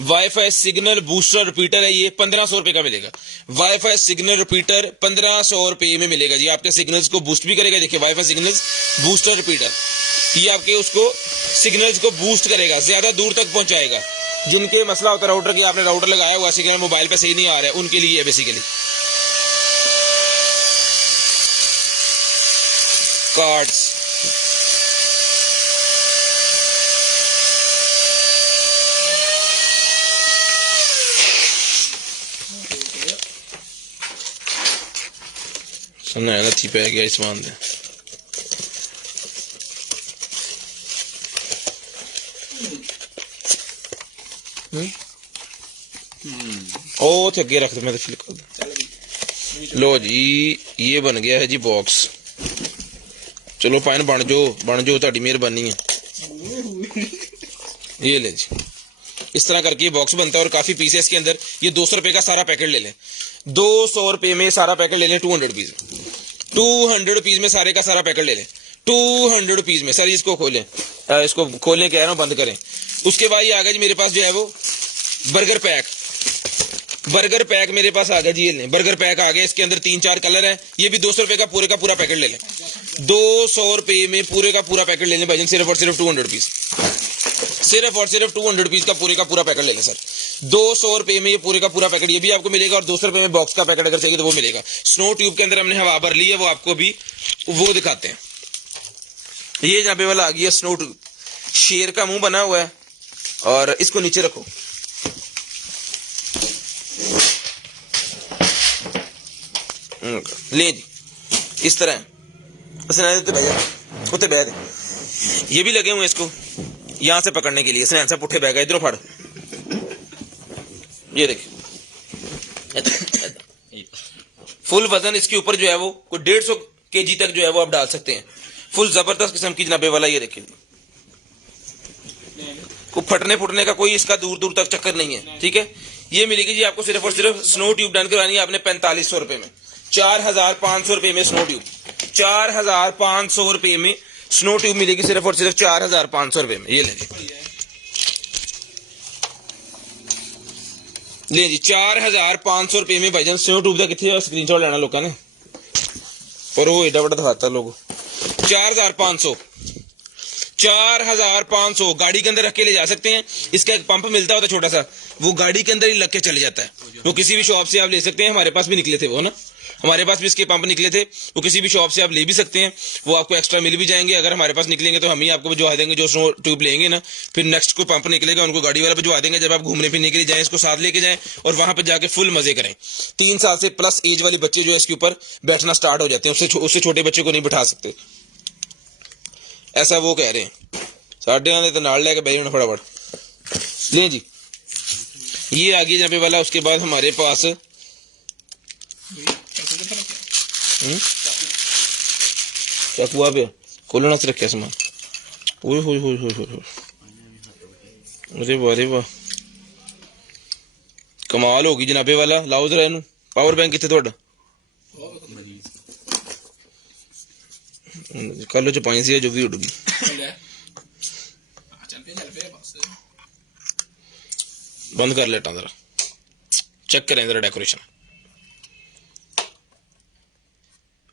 wifi signal booster repeater है ये, 1500 रुपए का मिलेगा। वाईफाई सिग्नल रिपीटर 1500 रुपए में मिलेगा जी, आपके सिग्नल्स को बूस्ट भी करेगा। देखिए वाईफाई सिग्नल्स बूस्टर रिपीटर, ये आपके उसको सिग्नल्स को बूस्ट करेगा, ज्यादा दूर तक पहुंचाएगा। जिनके मसला होता है राउटर की, आपने राउटर लगाया हुआ सिग्नल मोबाइल पे सही नहीं आ रहा है, उनके लिए है बेसिकली। कार्ड्स, सुनना है ना थी पे गया इस मान दे। ओ थे अगे रख दो, मैं तो फिल कर दूं। लो जी, ये बन गया है जी बॉक्स। चलो पाइन बन जो ताड़ी मेहरबानी है। ये ले जी, इस तरह करके ये बॉक्स बनता है और काफी पीस है इसके अंदर। ये 200 रुपए का सारा पैकेट ले लें, 200 रुपए में सारा पैकेट ले लें, 200 रुपीज, 200 रुपीज में सारे का सारा पैकेट ले लें, 200 रुपीज में। सर इसको खोलें, इसको खोलने कह रहा हूं, बंद करें। उसके बाद ये आ गया जी मेरे पास जो है वो बर्गर पैक, बर्गर पैक मेरे पास आ गया जी। ये लें, बर्गर पैक आ गया, इसके अंदर 3-4 कलर है। ये भी 200 रुपए का पूरा पैकेट ले लें, 200 रुपए में पूरे का पूरा पैकेट ले लें भाईजान, सिर्फ और सिर्फ 200 रुपीज, सिर्फ और सिर्फ 200 रुपीज का पूरा पैकेट ले लें सर। 200 रुपए में ये पूरे का पूरा पैकेट ये भी आपको मिलेगा, और 200 रुपए में बॉक्स का पैकेट अगर चाहिए तो वो मिलेगा। स्नो ट्यूब के अंदर हमने हवा भर ली है, वो आपको भी वो दिखाते हैं। ये जहाँ पे वाला आ गया स्नो ट्यूब, शेर का मुंह बना हुआ है, और इसको नीचे रखो, ले जी इस तरह उते बैठ, ये भी लगे हुए हैं इसको यहां से पकड़ने के लिए। स्नैन से पुट्ठे बैग इधरों फड़, ये देखिए फुल वजन इसके ऊपर जो है वो कोई 150 kg तक जो है वो आप डाल सकते हैं। फुल जबरदस्त किस्म की जनाबे वाला, ये देखिए को फटने फुटने का कोई इसका दूर दूर तक चक्कर नहीं है। ठीक है, ये मिलेगी जी आपको सिर्फ और सिर्फ स्नो ट्यूब डन करवानी है आपने 4500 रुपए में, 4500 रुपए में स्नो ट्यूब, 4500 रुपए में स्नो ट्यूब मिलेगी सिर्फ और सिर्फ 4500 रुपए में। ये ले जी 4500 रुपए में भाईजान स्नो ट्यूब का कितने स्क्रीनशॉट लेना लोगों ने, और वो एडा बड़ा दिखाता लोगो। 4500 गाड़ी के अंदर रख के ले जा सकते हैं। इसका एक पंप मिलता होता है छोटा सा, वो गाड़ी के अंदर ही लग के चले जाता है। वो किसी भी शॉप से आप ले सकते हैं, हमारे पास भी निकले थे वो ना, हमारे पास भी इसके पंप निकले थे, वो किसी भी शॉप से आप ले भी सकते हैं, वो आपको एक्स्ट्रा मिल भी जाएंगे। अगर हमारे पास निकलेंगे तो हम ही आपको भिजवा देंगे, जो स्नो ट्यूब लेंगे ना, फिर नेक्स्ट को पंप निकलेगा उनको गाड़ी वाला भिजवा देंगे। जब आप घूमने फिरने के लिए जाएं, इसको साथ लेके जाएं और वहां पर जाके फुल मजे करें। 3 साल से प्लस एज वाले बच्चे जो है इसके ऊपर बैठना स्टार्ट हो जाते हैं, उससे छोटे बच्चे को नहीं बिठा सकते, ऐसा वो कह रहे हैं। साढ़े आने तो नाल लेके बैठ फटाफट ले जी, ये आ गया जहाँ वाला। उसके बाद हमारे पास चकुआ पे खोलना से रखा सामान, अरे वाह अरे वाह, कमाल होगी जनाबे वाला। लाओ जरा इनू, पावर बैंक कितने थोड़ा कल चपाई सी जो भी उड़ गई। बंद कर लेटा जरा, चेक करें जरा डेकोरेशन।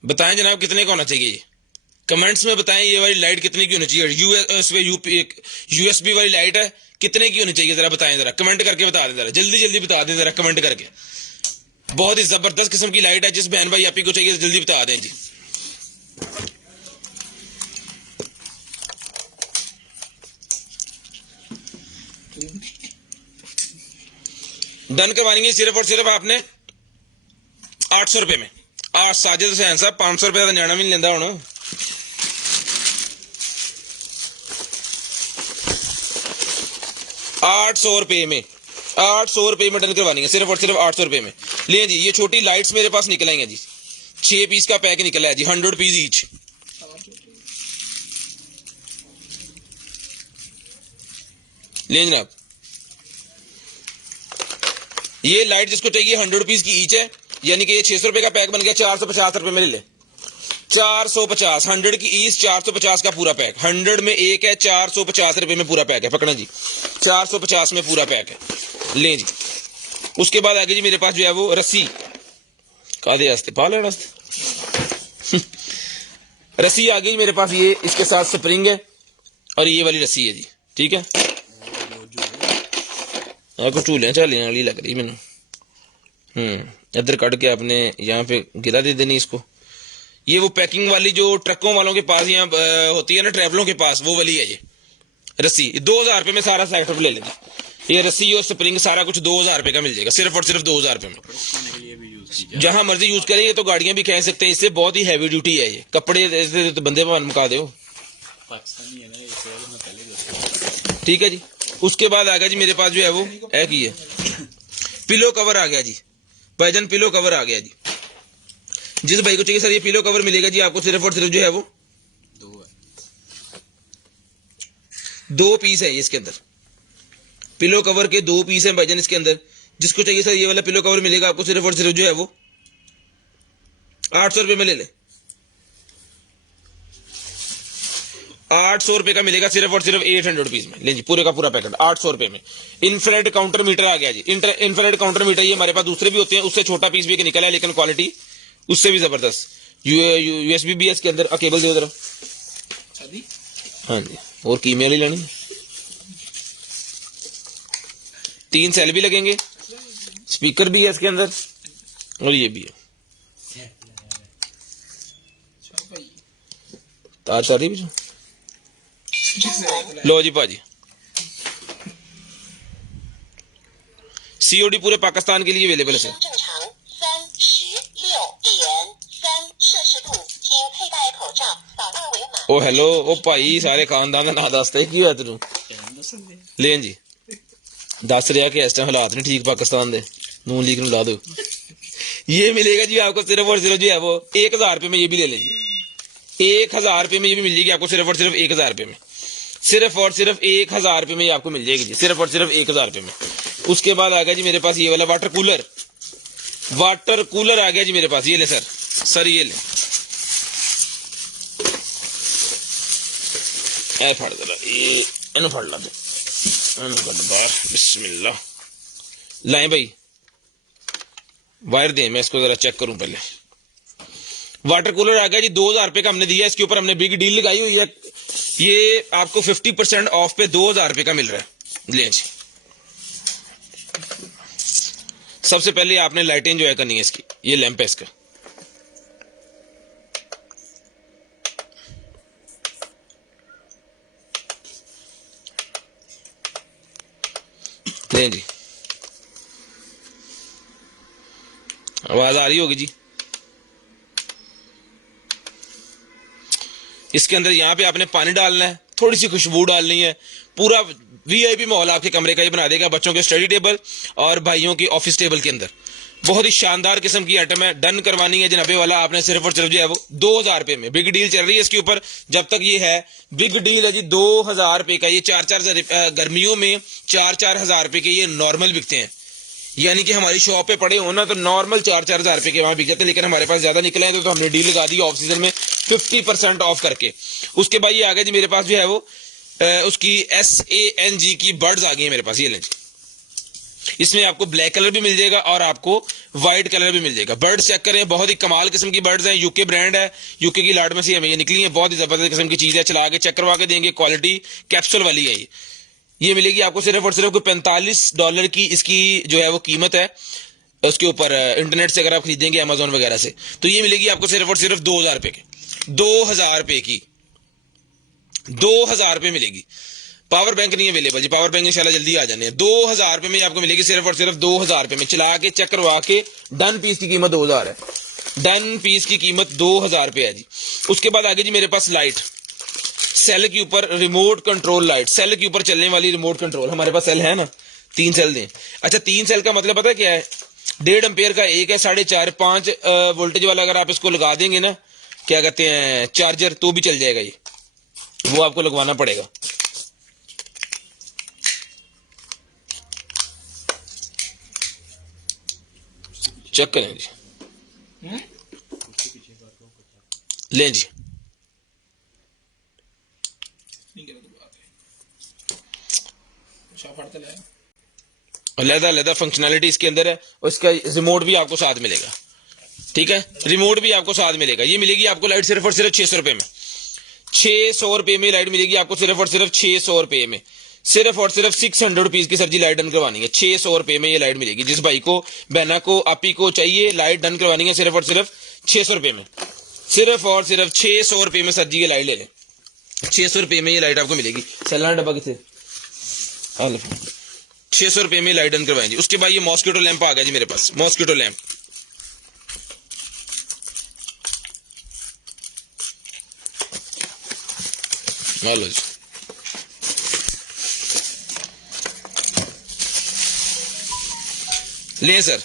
बताएं जनाब कितने का होना चाहिए ये, कमेंट्स में बताएं ये वाली लाइट कितने की होनी चाहिए। यूएसबी वाली लाइट है, कितने की होनी चाहिए जरा बताएं, जरा कमेंट करके बता दें, जरा जल्दी जल्दी बता दें जरा कमेंट करके। बहुत ही जबरदस्त किस्म की लाइट है, जिस बहन भाई आप ही को चाहिए जल्दी बता दें जी। डन करवानी है सिर्फ और सिर्फ आपने 800 रुपए में। आज साजिद हुसैन साहब 500 रुपए का जाना भी नहीं लेंदा हुण। 800 रुपए में, 800 रुपए में डन करवानी है सिर्फ और सिर्फ 800 रुपए में। ले जी, ये छोटी लाइट्स मेरे पास निकल आएंगे जी, 6 पीस का पैक निकला है जी, 100 पीस ईच। ले जनाब, ये लाइट जिसको चाहिए 100 रुपीज की ईच है, यानी कि ये 600 रुपए का पैक बन गया, 450 रुपए में ले ले। 450, 100 की ईच 450 का पूरा पैक, 100 में एक है, 450 रुपए में पूरा पैक है। पकड़ना जी, 450 में पूरा पैक है। ले जी, उसके बाद आगे जी मेरे पास जो है वो रस्सी कादे वास्ते पा लेना रस्सी आ गई मेरे पास, ये इसके साथ स्प्रिंग है और ये वाली रस्सी है जी, ठीक है। कुछ झूलियां झालियां वाली लग रही मैंने। इधर कट के आपने यहाँ पे गिरा दे देनी इसको। ये वो पैकिंग वाली जो ट्रकों वालों के पास यहाँ होती है ना, ट्रैवलों के पास, वो वाली है ये रस्सी। 2000 रुपए में सारा सेटअप ले लेंगे। ये रस्सी और स्प्रिंग सारा कुछ 2000 रुपए का मिल जाएगा, सिर्फ और सिर्फ 2000 रुपए में। जहां मर्जी यूज करें, ये तो गाड़ियां भी कह सकते हैं इससे, बहुत ही हैवी ड्यूटी है ये। कपड़े तो बंदे भान मुका दो, ठीक है जी। उसके बाद आ गया जी मेरे पास जो है वो एक ही है पिलो कवर आ गया जी भाईजान, पिलो कवर आ गया जी। जिस भाई को चाहिए सर ये पिलो कवर मिलेगा जी आपको सिर्फ और सिर्फ जो है वो 2 पीस है इसके अंदर। पिलो कवर के 2 पीस है भाईजान इसके अंदर। जिसको चाहिए सर ये वाला पिलो कवर मिलेगा आपको सिर्फ और सिर्फ जो है वो 800 रुपए में ले ले। 800 रुपए का मिलेगा सिर्फ और सिर्फ 800 रुपीज में। ले जी, पूरे का पूरा पैकेट 800 रुपए में। इंफ्रारेड काउंटर मीटर आ गया जी। इंफ्रारेड काउंटर मीटर ये हमारे पास दूसरे भी होते हैं, उससे छोटा पीस भी एक निकला है, लेकिन क्वालिटी उससे भी जबरदस्त। यूएसबी भी है इसके अंदर। केबल दे जरा। हाँ जी, और कीमे वाली लेनी। 3 सेल भी लगेंगे, स्पीकर भी है इसके अंदर, और ये भी है। तार सारी भी लो जी भाजी। सीओडी पूरे पाकिस्तान के लिए अवेलेबल है। ओ हेलो, ओ भाई सारे खानदान का ना दसते की होया तेनू? लेन जी, दस रहा कि इस टाइम हालात नहीं ठीक पाकिस्तान दे, नून लीग ला दो। ये मिलेगा जी आपको सिर्फ और सिर्फ जो है वो 1000 रुपए में। ये भी ले लें जी, 1000 रुपए में ये भी मिल जाएगी आपको सिर्फ और सिर्फ 1000 रुपए में। सिर्फ और सिर्फ 1000 रुपए में ये आपको मिल जाएगी जी, सिर्फ और सिर्फ 1000 रुपए में। उसके बाद आ गया जी मेरे पास ये वाला वाटर कूलर। वाटर कूलर आ गया जी मेरे पास। ये ले सर ये ले, ऐ फड़ जरा, ये फड़ ला दे, बिस्मिल्लाह। लाए भाई वायर दे, मैं इसको जरा चेक करूं पहले। वाटर कूलर आ गया जी, 2000 रुपए का हमने दिया। इसके ऊपर हमने बिग डील लगाई हुई है, ये आपको 50% ऑफ पे 2000 रुपए का मिल रहा है। ले जी, सबसे पहले आपने लाइटिंग जो है करनी है इसकी। ये लैंप है इसका, ले जी, आवाज आ रही होगी जी। इसके अंदर यहाँ पे आपने पानी डालना है, थोड़ी सी खुशबू डालनी है। पूरा वीआईपी माहौल आपके कमरे का ये बना देगा, बच्चों के स्टडी टेबल और भाइयों की ऑफिस टेबल के अंदर। बहुत ही शानदार किस्म की आइटम है। डन करवानी है जनाबे वाला आपने सिर्फ और सिर्फ जो है वो 2000 रुपए में। बिग डील चल रही है इसके ऊपर, जब तक ये है बिग डील है जी। 2000 रुपए का ये 4-4 गर्मियों में 4-4 हजार रुपए के ये नॉर्मल बिकते हैं, यानी कि हमारी शॉप पे पड़े हो ना तो नॉर्मल 4-4 हजार रुपए के वहां बिक जाते हैं, लेकिन हमारे पास ज्यादा निकले हैं तो हमने डील लगा दी ऑफ सीजन में 50% ऑफ करके। उसके बाद ये आ गया जी मेरे पास जो है वो उसकी SANG की बर्ड्स आ गई है मेरे पास। ये लें जी, इसमें आपको ब्लैक कलर भी मिल जाएगा और आपको व्हाइट कलर भी मिल जाएगा। बर्ड्स चेक करें, बहुत ही कमाल किस्म की बर्ड्स हैं, यूके ब्रांड है, यूके की लाट में से हमें ये निकली है, बहुत ही जबरदस्त किस्म की चीज है। चला के चेक करवा के देंगे, क्वालिटी कैप्सूल वाली है ये मिलेगी आपको सिर्फ और सिर्फ $45 की इसकी जो है वो कीमत है। उसके ऊपर इंटरनेट से अगर आप खरीदेंगे अमेजोन वगैरह से, तो ये मिलेगी आपको सिर्फ और सिर्फ 2000 रुपए की, 2000 रुपए की, 2000 रुपए मिलेगी। पावर बैंक नहीं अवेलेबल जी, पावर बैंक इंशाल्लाह जल्दी आ जाने हैं। 2000 रुपए में आपको मिलेगी सिर्फ और सिर्फ 2000 रुपए में। चला के चेक करवा के डन पीस की कीमत 2000 है, डन पीस की कीमत 2000 रुपए है जी। उसके बाद आगे जी मेरे पास लाइट, सेल के ऊपर रिमोट कंट्रोल लाइट, सेल के ऊपर चलने वाली रिमोट कंट्रोल। हमारे पास सेल है ना, 3 सेल दें। अच्छा 3 सेल का मतलब पता है क्या है? 1.5 एम्पेयर का एक है, 4.5 5 वोल्टेज वाला अगर आप इसको लगा देंगे ना, क्या कहते हैं, चार्जर, तो भी चल जाएगा ये, वो आपको लगवाना पड़ेगा। चेक करें जी, लें जी, अलग-अलग फंक्शनैलिटी इसके अंदर है, और इसका रिमोट भी आपको साथ मिलेगा। ठीक है, रिमोट भी आपको साथ मिलेगा। ये मिलेगी आपको लाइट सिर्फ और सिर्फ 600 रुपए में, 600 रुपए में लाइट मिलेगी आपको सिर्फ और सिर्फ 600 रुपए में, सिर्फ और सिर्फ 600 रुपीज की सर जी लाइट डन करवानी है। 600 रुपए में ये लाइट मिलेगी। जिस भाई को, बहना को, आपी को चाहिए लाइट डन करवानी है, सिर्फ और सिर्फ 600 रुपए में, सिर्फ और सिर्फ 600 रुपए में सर जी ये लाइट ले लें। 600 रुपए में ये लाइट आपको मिलेगी। सैलाना डब्बा कितने, 600 रुपए में लाइट डन करवाएंगे। उसके बाद ये मॉस्किटो लैंप आ गया जी मेरे पास, मॉस्किटो लैंप। लो जी, ले सर,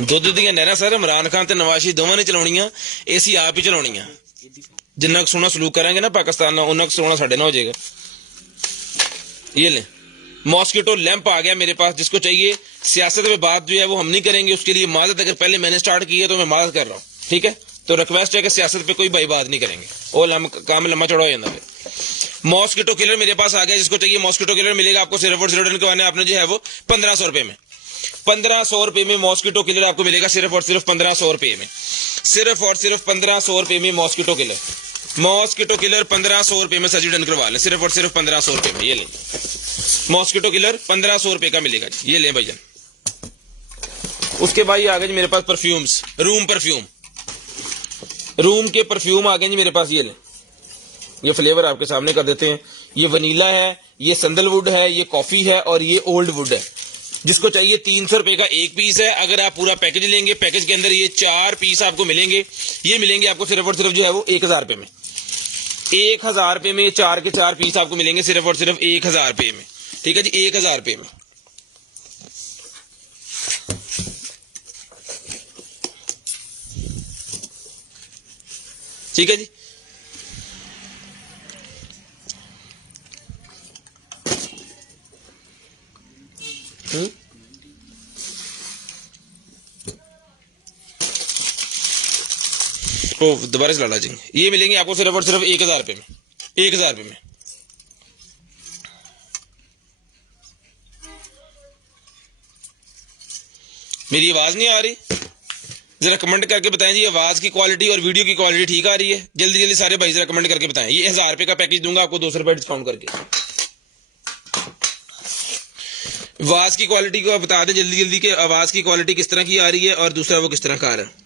दुध दियां नहरां सर इमरान खान ते नवाज शरीफ दोवां ने चलाउणियां, एसी आप ही चलाउणियां। जिन्ना सोहना सलूक करांगे ना पाकिस्तान नाल, उन्ना सोहना साडे नाल हो जाएगा। ये ले मॉस्किटो लैंप आ गया मेरे पास। जिसको चाहिए, सियासत में बात जो है वो हम नहीं करेंगे, उसके लिए माजत, अगर पहले मैंने स्टार्ट किया तो मैं माजत कर रहा हूँ। ठीक है, तो रिक्वेस्ट है कि सियासत पे कोई भाई बात नहीं करेंगे, वो काम लम्बा चौड़ा हो जाता है। मॉस्किटो किलर मेरे पास आ गया। जिसको चाहिए मॉस्किटो किलर मिलेगा आपको सिर्फ और सिर्फ डन करवाना है आपने जो है वो 1500 रुपए में, 1500 रुपए में मॉस्किटो किलर आपको मिलेगा, सिर्फ और सिर्फ 1500 रुपए में, सिर्फ और सिर्फ 1500 रुपए में मॉस्किटो किलर, मॉस्किटो किलर 1500 रुपए में सजी डन करवा लें, सिर्फ और सिर्फ 1500 रुपए में। ये लें मॉस्किटो किलर 1500 रुपए का मिलेगा जी, ये लें भाईजान। उसके बाद ये आ गए जी मेरे पास परफ्यूम्स, रूम परफ्यूम, रूम के परफ्यूम आ गए जी मेरे पास। ये लें, ये फ्लेवर आपके सामने कर देते हैं। ये वनीला है, ये सैंडलवुड है, ये कॉफी है और ये ओल्ड वुड है। जिसको चाहिए 300 रुपए का एक पीस है। अगर आप पूरा पैकेज लेंगे, पैकेज के अंदर ये 4 पीस आपको मिलेंगे। ये मिलेंगे आपको सिर्फ और सिर्फ जो है वो 1000 रुपए में, 1000 रुपए में 4 के 4 पीस आपको मिलेंगे, सिर्फ और सिर्फ 1000 रुपए में। ठीक है जी, 1000 रुपए में। ठीक है जी, दोबारा से लाला जी, ये मिलेंगे आपको सिर्फ और सिर्फ 1000 रुपए में, 1000 रुपए में। मेरी आवाज नहीं आ रही? जरा कमेंट करके बताएं जी, आवाज की क्वालिटी और वीडियो की क्वालिटी ठीक आ रही है? जल्दी जल्दी सारे भाई जरा कमेंट करके बताएं। ये 1000 रुपए का पैकेज दूंगा आपको 200 रुपए डिस्काउंट करके। आवाज की क्वालिटी को बता दें जल्दी जल्दी कि आवाज की क्वालिटी किस तरह की आ रही है और दूसरा वो किस तरह का आ रहा है।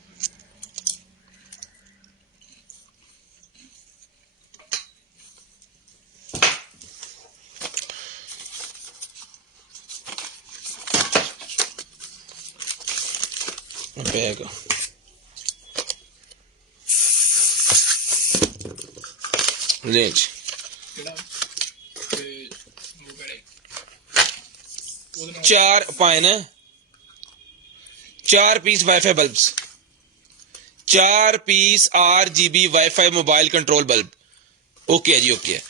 बैग रेंज 4 पाइन है, 4 piece wifi bulbs, 4 piece RGB wifi mobile control bulb. Okay है जी, ओके है।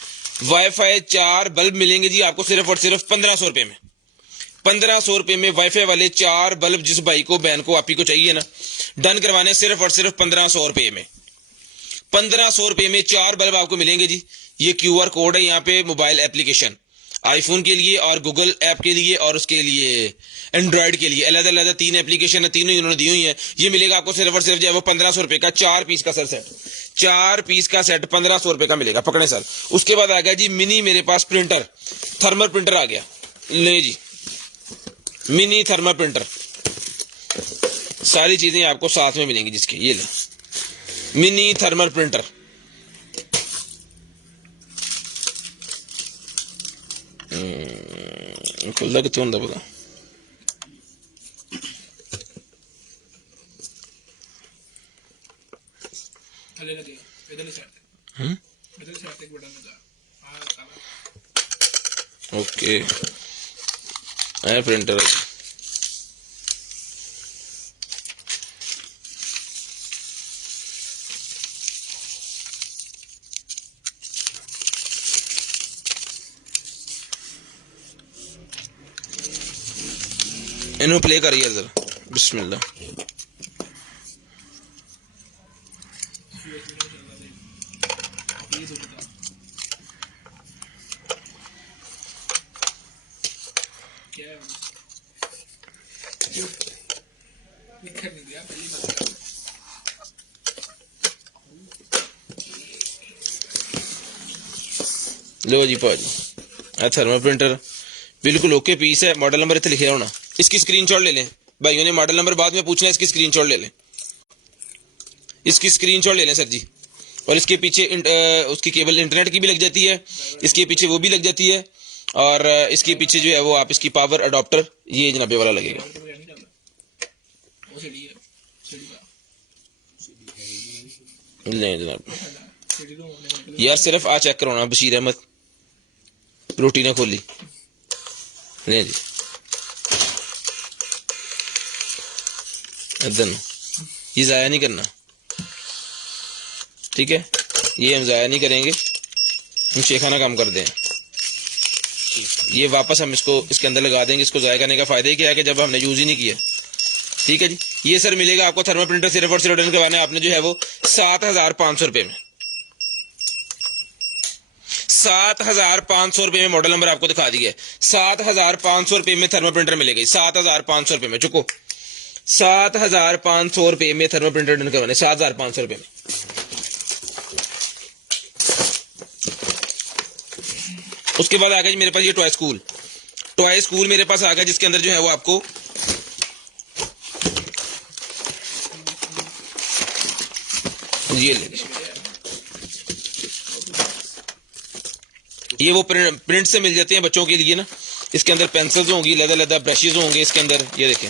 वाईफाई 4 बल्ब मिलेंगे जी आपको सिर्फ और सिर्फ 1500 रुपए में, 1500 रुपए में वाईफाई वाले 4 बल्ब। जिस भाई को, बहन को, आपी को चाहिए ना, डन करवाने सिर्फ और सिर्फ 1500 रुपए में, 1500 रुपए में 4 बल्ब आपको मिलेंगे जी। ये QR कोड है यहाँ पे, मोबाइल एप्लीकेशन आईफोन के लिए और गूगल ऐप के लिए और उसके लिए एंड्रॉयड के लिए अलग अलग 3 एप्लीकेशन है, तीनों इन्होंने दी हुई है। ये मिलेगा आपको सिर्फ और सिर्फ जो है वो 1500 रुपए का 4 पीस का सर सेट, 4 पीस का सेट 1500 रुपए का मिलेगा, पकड़े सर। उसके बाद आ गया जी मिनी, मेरे पास प्रिंटर, थर्मल प्रिंटर आ गया, ले जी मिनी थर्मल प्रिंटर, सारी चीजें आपको साथ में मिलेंगी जिसके, ये ले मिनी थर्मल प्रिंटर। खुल्ला कितने होंगे पता, ओके है प्रिंटर। इन्हों प्ले करिए जरा, बिस्मिल्लाह। लो जी भाजी, थर्मल प्रिंटर बिल्कुल ओके पीस है, मॉडल नंबर इतने लिखे होना, इसकी स्क्रीनशॉट ले लें भाइयों ने, मॉडल नंबर बाद में पूछना है, इसकी स्क्रीनशॉट ले लें, इसकी स्क्रीनशॉट ले लें सर जी। और इसके पीछे उसकी केबल इंटरनेट की भी लग जाती है, इसके पीछे वो भी लग जाती है, और इसके पीछे जो है वो आप इसकी पावर अडॉप्टर ये जनाबे वाला लगेगा। नहीं जनाब यार सिर्फ आ चेक कराना, बशीर अहमद रोटी ना खोली, नहीं जी इधर ये ज़ाया नहीं करना, ठीक है, ये हम ज़ाया नहीं करेंगे, हम शेखाना काम कर दें, ये वापस हम इसको इसके अंदर लगा देंगे। इसको ज़ाया करने का फ़ायदा ही क्या है कि जब हमने यूज़ ही नहीं किया, ठीक है जी। ये सर मिलेगा आपको थर्मल प्रिंटर सिर्फ और सिर्फ रिटर्न करवाना है आपने जो है वो 7500 रुपये में, 7500 रुपये में, मॉडल नंबर आपको दिखा दिया है, 7500 रुपये में थर्मल प्रिंटर मिलेगी, 7500 रुपये में, चुको 7500 रुपये में थर्मल प्रिंटर रिटर्न करवाने, 7500 रुपये में। उसके बाद आ गया जी मेरे पास ये टॉय स्कूल, टॉय स्कूल मेरे पास आ गया जिसके अंदर जो है वो आपको ये ले, ये वो प्रिंट से मिल जाते हैं बच्चों के लिए ना, इसके अंदर पेंसिल्स होंगी, लदा लदा ब्रशेज होंगे इसके अंदर, ये देखें,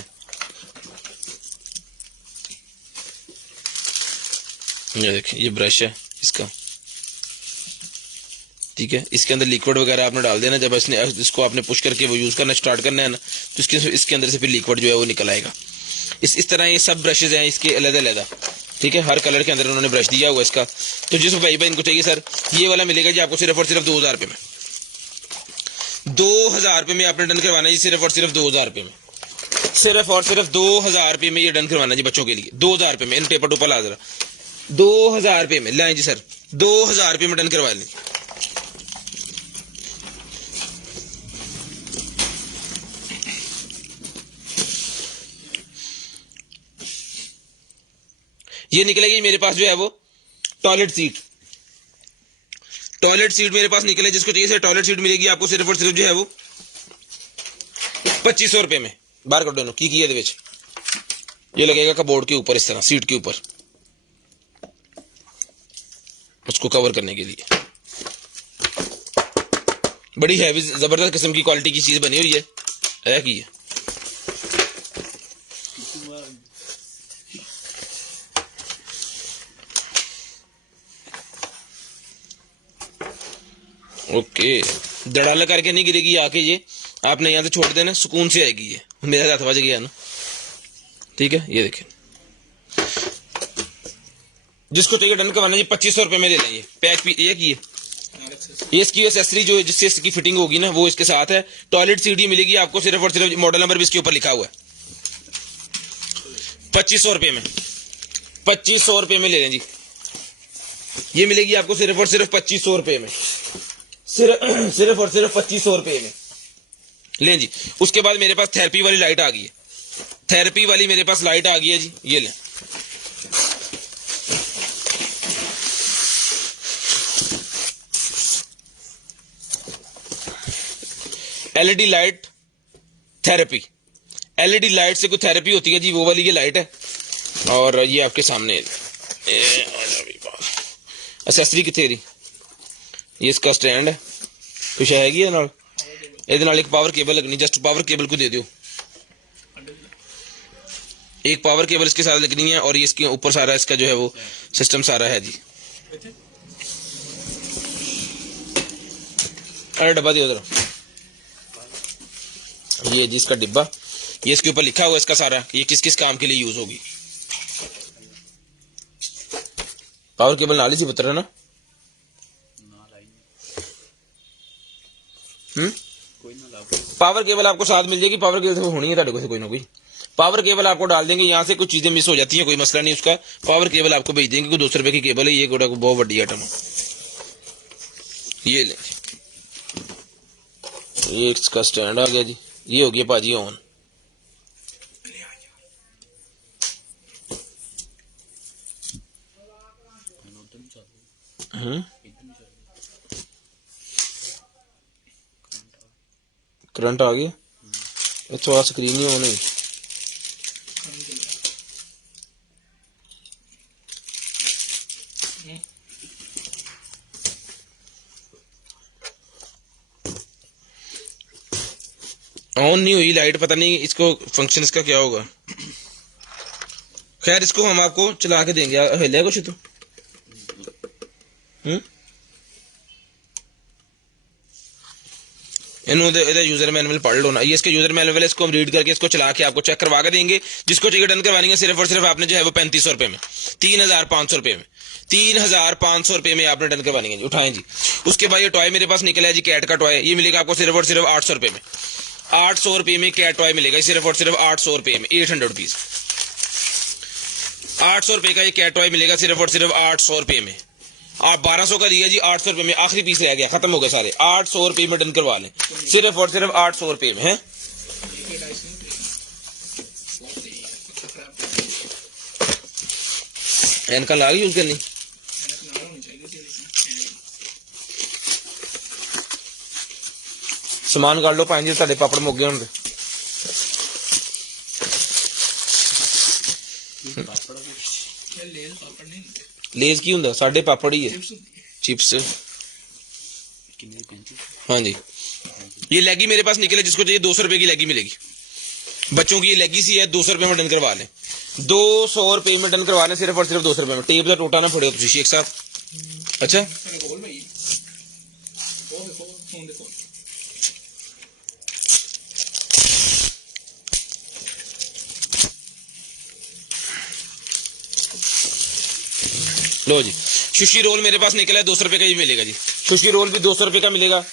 ये देखें ये ब्रश है इसका, ठीक है। इसके अंदर लिक्विड वगैरह आपने डाल देना, जब इसको आपने पुश करके वो यूज करना स्टार्ट करना है ना, तो इसके अंदर से फिर लिक्विड जो है वो निकल आएगा। इस तरह ये सब ब्रशेज हैं इसके अलग अलग, ठीक है, हर कलर के अंदर उन्होंने ब्रश दिया हुआ इसका। तो जिस भाई इनको चाहिए सर ये वाला मिलेगा जी आपको सिर्फ और सिर्फ 2000 रुपये में, 2000 रुपये में आपने डन करवाना है जी, सिर्फ और सिर्फ 2000 रुपये में, सिर्फ और सिर्फ 2000 रुपये में ये डन करवाना जी बच्चों के लिए, 2000 रुपये में। इन पेपर टूपर ला जरा, 2000 रुपये में लाएं जी सर, 2000 रुपये में डन करवा लें। ये निकलेगी मेरे पास जो है वो टॉयलेट सीट, टॉयलेट सीट मेरे पास निकले, जिसको चाहिए टॉयलेट सीट मिलेगी आपको सिर्फ और सिर्फ जो है वो 2500 रुपये में। बाहर कर दो की है ये लगेगा कबोर्ड के ऊपर, इस तरह सीट के ऊपर, उसको कवर करने के लिए। बड़ी हैवी जबरदस्त किस्म की क्वालिटी की चीज बनी हुई है की है। ओके, धड़ाला करके नहीं गिरेगी आके, ये आपने यहाँ से छोड़ देना, सुकून से आएगी ये, मेरे हाथ बज गया ना, ठीक है। ये देखें, जिसको चाहिए डन करवाना जी 2500 रुपये में ले लें, ये पैक ये की ये इसकी एक्सेसरी जो जिससे इसकी फिटिंग होगी ना वो इसके साथ है। टॉयलेट सीढ़ी मिलेगी आपको सिर्फ और सिर्फ, मॉडल नंबर भी इसके ऊपर लिखा हुआ है, 2500 रुपये में, 2500 रुपये में ले लें जी, ये मिलेगी आपको सिर्फ और सिर्फ 2500 रुपये में, सिर्फ और सिर्फ 2500 रुपए में। लें जी, उसके बाद मेरे पास थेरेपी वाली लाइट आ गई है, थेरेपी वाली मेरे पास लाइट आ गई है जी, ये लें। LED light therapy, LED light से कोई थेरेपी होती है जी, वो वाली ये लाइट है। और ये आपके सामने एक्सेसरी कितने रही, ये इसका स्टैंड है, कुछ हैगी है नाल, ਇਹਦੇ ਨਾਲ एक पावर केबल लगनी, जस्ट पावर केबल को दे दो, एक पावर केबल इसके साथ लगनी है। और ये इसके ऊपर सारा इसका जो है वो सिस्टम सारा है जी। अरे डब्बा दियो उधर, ये जी इसका डिब्बा, ये इसके ऊपर लिखा हुआ है इसका सारा, ये किस किस काम के लिए यूज होगी। पावर केबल नाली से पुत्र है ना, पावर केबल आपको साथ मिल जाएगी, पावर केबल होनी है को कोई ना कोई, पावर केबल आपको डाल देंगे। यहाँ से कुछ चीजें मिस हो जाती हैं, कोई मसला नहीं, उसका पावर केबल आपको भेज देंगे। कोई 200 रुपए की केबल है, ये गोड़ा को बहुत बड़ी आइटम है, ये ले, ये इसका स्टैंड आ गया जी, ये हो गया पाजी ऑन। करंट आ गया, थोड़ा स्क्रीन ही ऑन है। ऑन नहीं हुई लाइट, पता नहीं इसको फंक्शन इसका क्या होगा। खैर इसको हम आपको चला के देंगे, हिले कुछ तो यूजर मैनुअल पढ़ लो ना, ये इसका यूजर मैनुअल है, इसको हम रीड करके इसको चला के आपको चेक करवा के देंगे। जिसको चाहिए डन करवानी है, सिर्फ और सिर्फ आपने जो है वो 3500 रुपए में, 3500 रुपए में, 3500 रुपए में आपने डन करवानी है जी। उठाएं जी। उसके बाद ये टॉय मेरे पास निकला है जी, कैट का टॉय, ये मिलेगा आपको सिर्फ और सिर्फ 800 रुपए में, 800 रुपए में कैट टॉय मिलेगा, सिर्फ और सिर्फ 800 रुपए में, 800 रुपीज, 800 रुपए का ये कैट टॉय मिलेगा सिर्फ और सिर्फ 800 रुपए में। आप 1200 का दिया जी, 800 रुपए में आखिरी पीस रह गया, खत्म हो गए सारे, 800 रुपए में डन करवा लें, सिर्फ और सिर्फ 800 रुपए में है। इनका लाग यूज करनी, समान काट लो भाई जी, साढ़े पापड़ मुक गए होंगे। लेज की होंगे, साढ़े पापड़ ही है, चिप्स। हाँ जी, ये लेगी मेरे पास निकले, जिसको चाहिए 200 रुपए की लेगी मिलेगी, बच्चों की ये लेगी सी है, 200 रुपए में डन करवा लें, 200 रुपए में डन करवा लें, सिर्फ और सिर्फ 200 रुपए में। टेप का टोटा ना फोड़ो तुम शेख साहब। अच्छा लो जी, सुशी रोल मेरे पास निकला है, 200 रुपए का ही मिलेगा जी, सुशी रोल भी 200 रुपए का मिलेगा।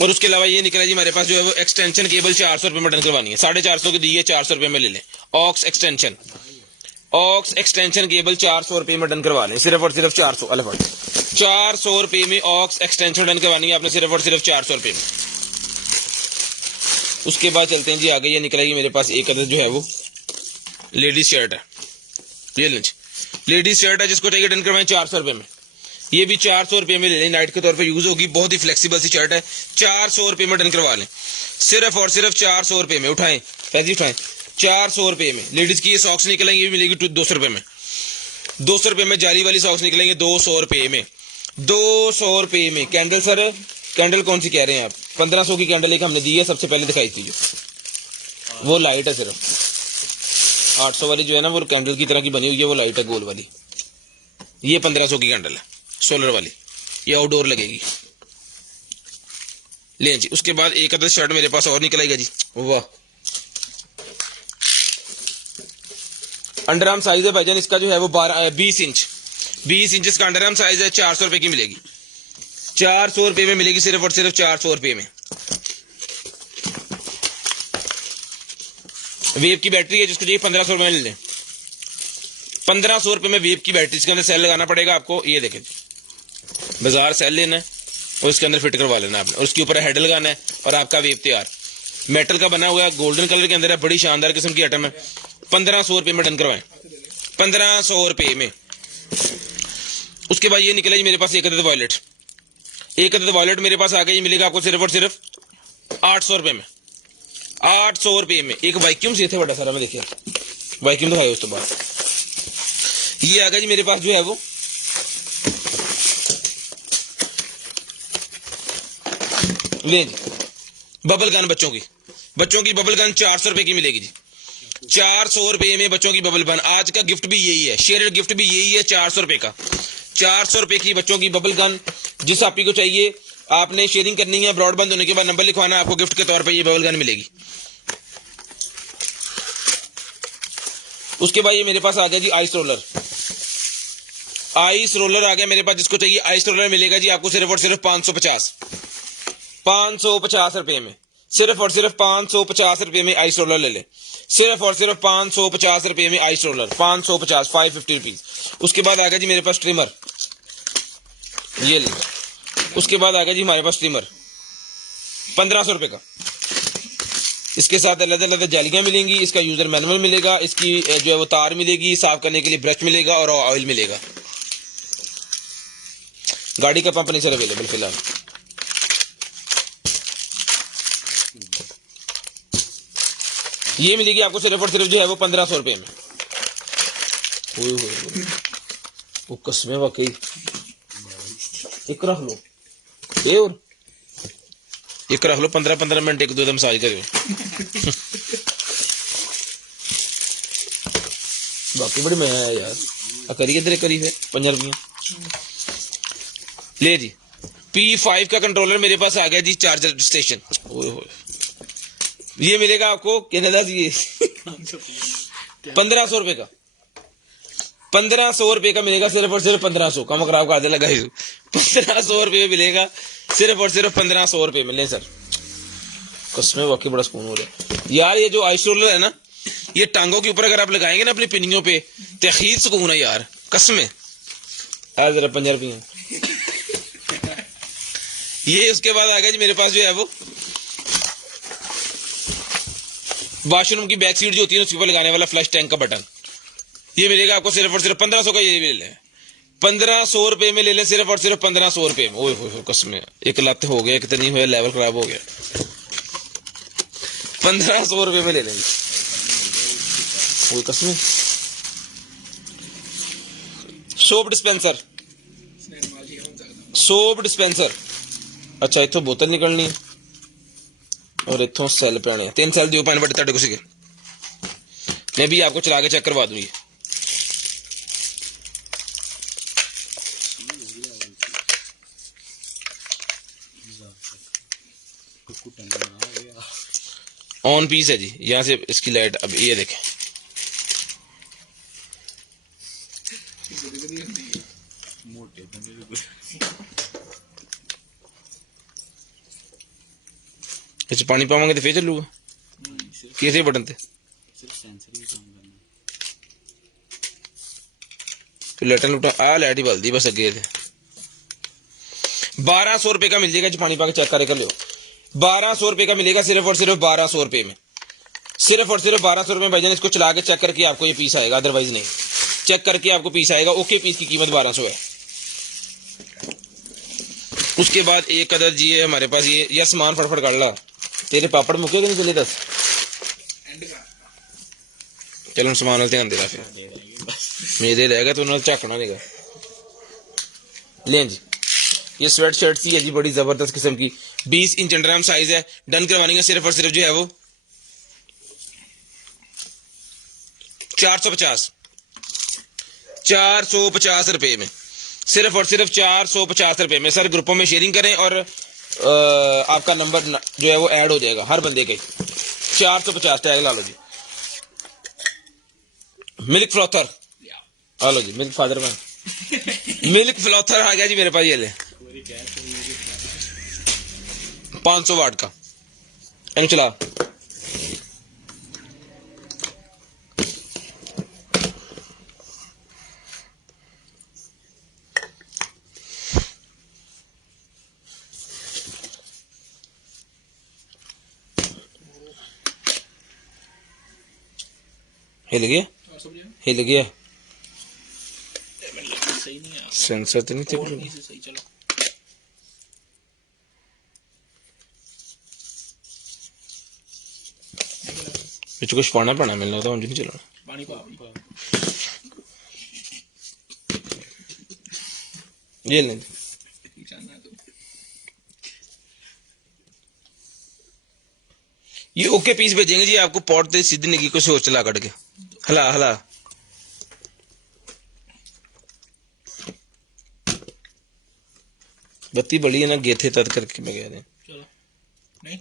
और उसके अलावा ये निकला जी हमारे पास जो है वो एक्सटेंशन केबल 400 रुपए में डन करवानी है, 450 की दी है, 400 रुपए में ले लें। ऑक्स एक्सटेंशन केबल 400 रुपए में डन करवा लें, सिर्फ और सिर्फ 400 रुपए में ऑक्स एक्सटेंशन डन करवानी है आपने, सिर्फ और सिर्फ 400 रुपए में। उसके बाद चलते हैं जी आगे, ये निकलेगी मेरे पास एक अदर जो है वो लेडीज शर्ट है, ये लें, लेडीज शर्ट है, जिसको चाहिए डन करवाएं 400 रुपए में, ये भी 400 रुपए में ले लें, नाइट के तौर पे यूज होगी, बहुत ही फ्लेक्सिबल सी शर्ट है, 400 रुपए में डन करवा लें, सिर्फ और सिर्फ 400 रुपए में। उठाएं पैसे उठाएं, 400 रुपए में। लेडीज की ये सॉक्स निकलेंगे, ये भी मिलेगी 200 रुपए में, 200 रुपए में जाली वाली सॉक्स निकलेंगे 200 रुपए में, 200 रुपए में। कैंडल सर, कैंडल कौन सी कह रहे हैं आप? 1500 की कैंडल एक हमने दी है, सबसे पहले दिखाई थी जो, वो लाइट है, सिर्फ 800 वाली जो है ना वो कैंडल की तरह की बनी हुई है, वो लाइट है गोल वाली, ये 1500 की कैंडल है सोलर वाली, ये आउटडोर लगेगी। ले जी, उसके बाद एक अदर शर्ट मेरे पास और निकलेगा जी, वाह, अंडर आर्म साइज है भाईजान, इसका जो है वो 20 इंच इसका अंडर आर्म साइज है, 400 रुपए की मिलेगी, 400 रुपए में मिलेगी, सिर्फ और सिर्फ 400 रुपए में। वेव की बैटरी है, जिसको चाहिए 1500 रुपए में ले लें, 1500 रुपए में वेव की बैटरी, इसके अंदर सेल लगाना पड़ेगा आपको, ये देखें बाजार सेल लेना है और उसके अंदर फिट करवा लेना आपने, उसके ऊपर हैंडल गन है और आपका वेब तैयार। मेटल का बना हुआ है, गोल्डन कलर के अंदर है, बड़ी शानदार किस्म की आइटम है। 1500 रुपये में डन करवाएं, 1500 रुपये में। उसके बाद ये निकला जी मेरे पास एक अदद वॉयलेट। एक अदद वॉयलेट मेरे पास आ गई, मिलेगा आपको सिर्फ और सिर्फ 800 रुपये में। 800 रुपये में। एक वैक्यूम से थे बड़ा सारा, मैं देखिए वैक्यूम दिखाया। उस तो बाद ये आ गया जी मेरे पास जो है वो ले जी बबल गन, बच्चों की बबल गन 400 रुपए की मिलेगी जी। 400 रुपए में बच्चों की बबल गन। आज का गिफ्ट भी यही है, शेयर्ड गिफ्ट भी यही है, 400 रुपए का। 400 रुपए की बच्चों की बबल गन, जिस आपी को चाहिए आपने शेयरिंग करनी है। ब्रॉडबैंड होने के बाद नंबर लिखवाना, आपको गिफ्ट के तौर पर ये बबल गन मिलेगी। उसके बाद ये मेरे पास आ गया जी आइस रोलर। आइस रोलर आ गया मेरे पास, जिसको चाहिए आइस रोलर मिलेगा जी आपको सिर्फ और सिर्फ 550 रुपए में। सिर्फ और सिर्फ 550 रुपए में आइस रोलर ले ले। सिर्फ और सिर्फ 550 रुपए में आइस रोलर, 550, 550 रुपीज। उसके बाद आ गया जी मेरे पास ट्रिमर, ये ले। उसके बाद आ गया जी हमारे पास ट्रिमर 1500 रुपए का। इसके साथ अलग अलग जालियां मिलेंगी, इसका यूजर मैनुअल मिलेगा, इसकी जो है वो तार मिलेगी, साफ करने के लिए ब्रश मिलेगा और ऑयल मिलेगा। गाड़ी का पंप नहीं सर अवेलेबल फिलहाल। ये मिलेगी आपको सिर्फ और सिर्फ जो है वो 1500 रुपए में। वो कसमें वाकई एक रख लो, ये और एक रख लो, 15-15 मिनट एक दो दम मसाज करो। बाकी बड़ी मैं यार करिए इधर करी है 5 रुपये ले जी। P5 का कंट्रोलर मेरे पास आ गया जी, चार्जर स्टेशन। ये मिलेगा आपको कनाडा जी 1500 रुपए का। 1500 रुपए का मिलेगा सिर्फ और सिर्फ 1500। कम खराब का लगा 1500 रुपये मिलेगा सिर्फ और सिर्फ 1500 रुपये में। ले सर कसमें वाकई बड़ा सुकून हो रहा है यार। ये जो आइस रोलर है ना, ये टांगों के ऊपर अगर आप लगाएंगे ना अपनी पिनियों पे, तखीर सुकून है यार कसमें। आ जरा 5 रुपये ये। उसके बाद आ गया जी मेरे पास जो है वो वॉशरूम की बैक सीट जो होती है उसके ऊपर लगाने वाला फ्लश टैंक का बटन। ये मिलेगा आपको सिर्फ और सिर्फ 1500 का। ये भी ले लें 1500 रुपए में, ले लें सिर्फ और सिर्फ 1500 रुपए में। ओए होए कसमें एक लत हो गया, कितनी हुआ, लेवल खराब हो गया। 1500 रुपए में ले लेंगे वो कसमें। Soap dispenser, soap dispenser. अच्छा इतों बोतल निकलनी और इतों सैल पैने, 3 सैल दियो पानी बड़े को सीगे। मैं भी आपको चला के चेक करवा दूंगी। ऑन पीस है जी, यहां से इसकी लाइट। अब ये देखें इस पानी पावांगे तो फिर चलूगा किसे बटन थे लाइट लुटा आ लाइट ही बलदी बस अगे थे। 1200 रुपए का मिल जाएगा जी, पानी पा के चेक कर लो। 1200 रुपए का मिलेगा सिर्फ और सिर्फ 1200 रुपए में। सिर्फ और सिर्फ 1200 रुपए में भाईजान। इसको चला के चेक करके आपको ये पीस आएगा, अदरवाइज नहीं। चेक करके आपको पीस आएगा। ओके पीस की कीमत 1200 है। उसके बाद एक अदर जी है हमारे पास ये। यार सामान फटफट कर ला, तेरे पापड़ मुके नहीं चले 10। चलो सामान वाले ध्यान दे रहा, फिर मेरे रहेगा तो उन्होंने झाकना नहीं। लें जी ये स्वेट शर्ट सी है जी, बड़ी जबरदस्त किस्म की, 20 इंच अंडरआर्म साइज है। डन करवानी है सिर्फ और सिर्फ जो है वो 450 रुपए में। सिर्फ और सिर्फ 450 रुपए में। सर ग्रुपों में शेयरिंग करें और आपका नंबर जो है वो ऐड हो जाएगा हर बंदे के। 450 टैग ला लो जी। मिल्क फ्लॉथर आ लो जी, मिल्क फादर में मिल्क फ्लॉथर आ गया जी मेरे पास। ये ले 500 वाट का। चला हिल गया, और सब जगह हिल गया, सही नहीं है। सेंसर तो नहीं और थे। नहीं से सही चलो। कुछ कुछ पाना पैना मिलना तो मुझे नहीं चलाना। पानी पा ये नहीं जाना है तो ये ओके पीस भेजेंगे जी आपको। पॉट ते सीधी निकी को सोच चला कट के हला हला। बत्ती बड़ी है ना, गेथे तद करके मैं कह रहे हैं। चलो नहीं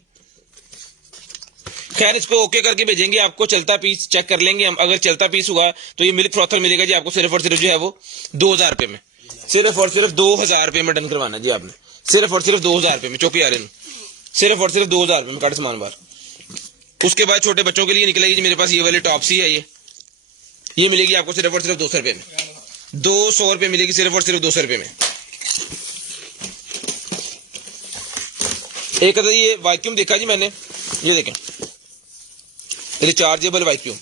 खैर इसको ओके करके भेजेंगे आपको। चलता पीस चेक कर लेंगे हम, अगर चलता पीस हुआ तो ये मिल्क फ्रॉथर मिलेगा जी आपको सिर्फ और सिर्फ जो है वो 2000 रुपए में। सिर्फ और सिर्फ 2000 रुपए में डन करवाना जी आपने, सिर्फ और सिर्फ 2000 रुपए में। चौकी आ रहे हैं, सिर्फ और सिर्फ 2000 रुपए में काट सामान बार। उसके बाद छोटे बच्चों के लिए निकलेगी जी मेरे पास ये वाली टॉपसी है। ये मिलेगी आपको सिर्फ और सिर्फ 200 रुपए में। 200 रुपए मिलेगी सिर्फ और सिर्फ 200 रुपए में। एक अगर ये वैक्यूम देखा जी मैंने, ये देखें रिचार्जेबल वैक्यूम,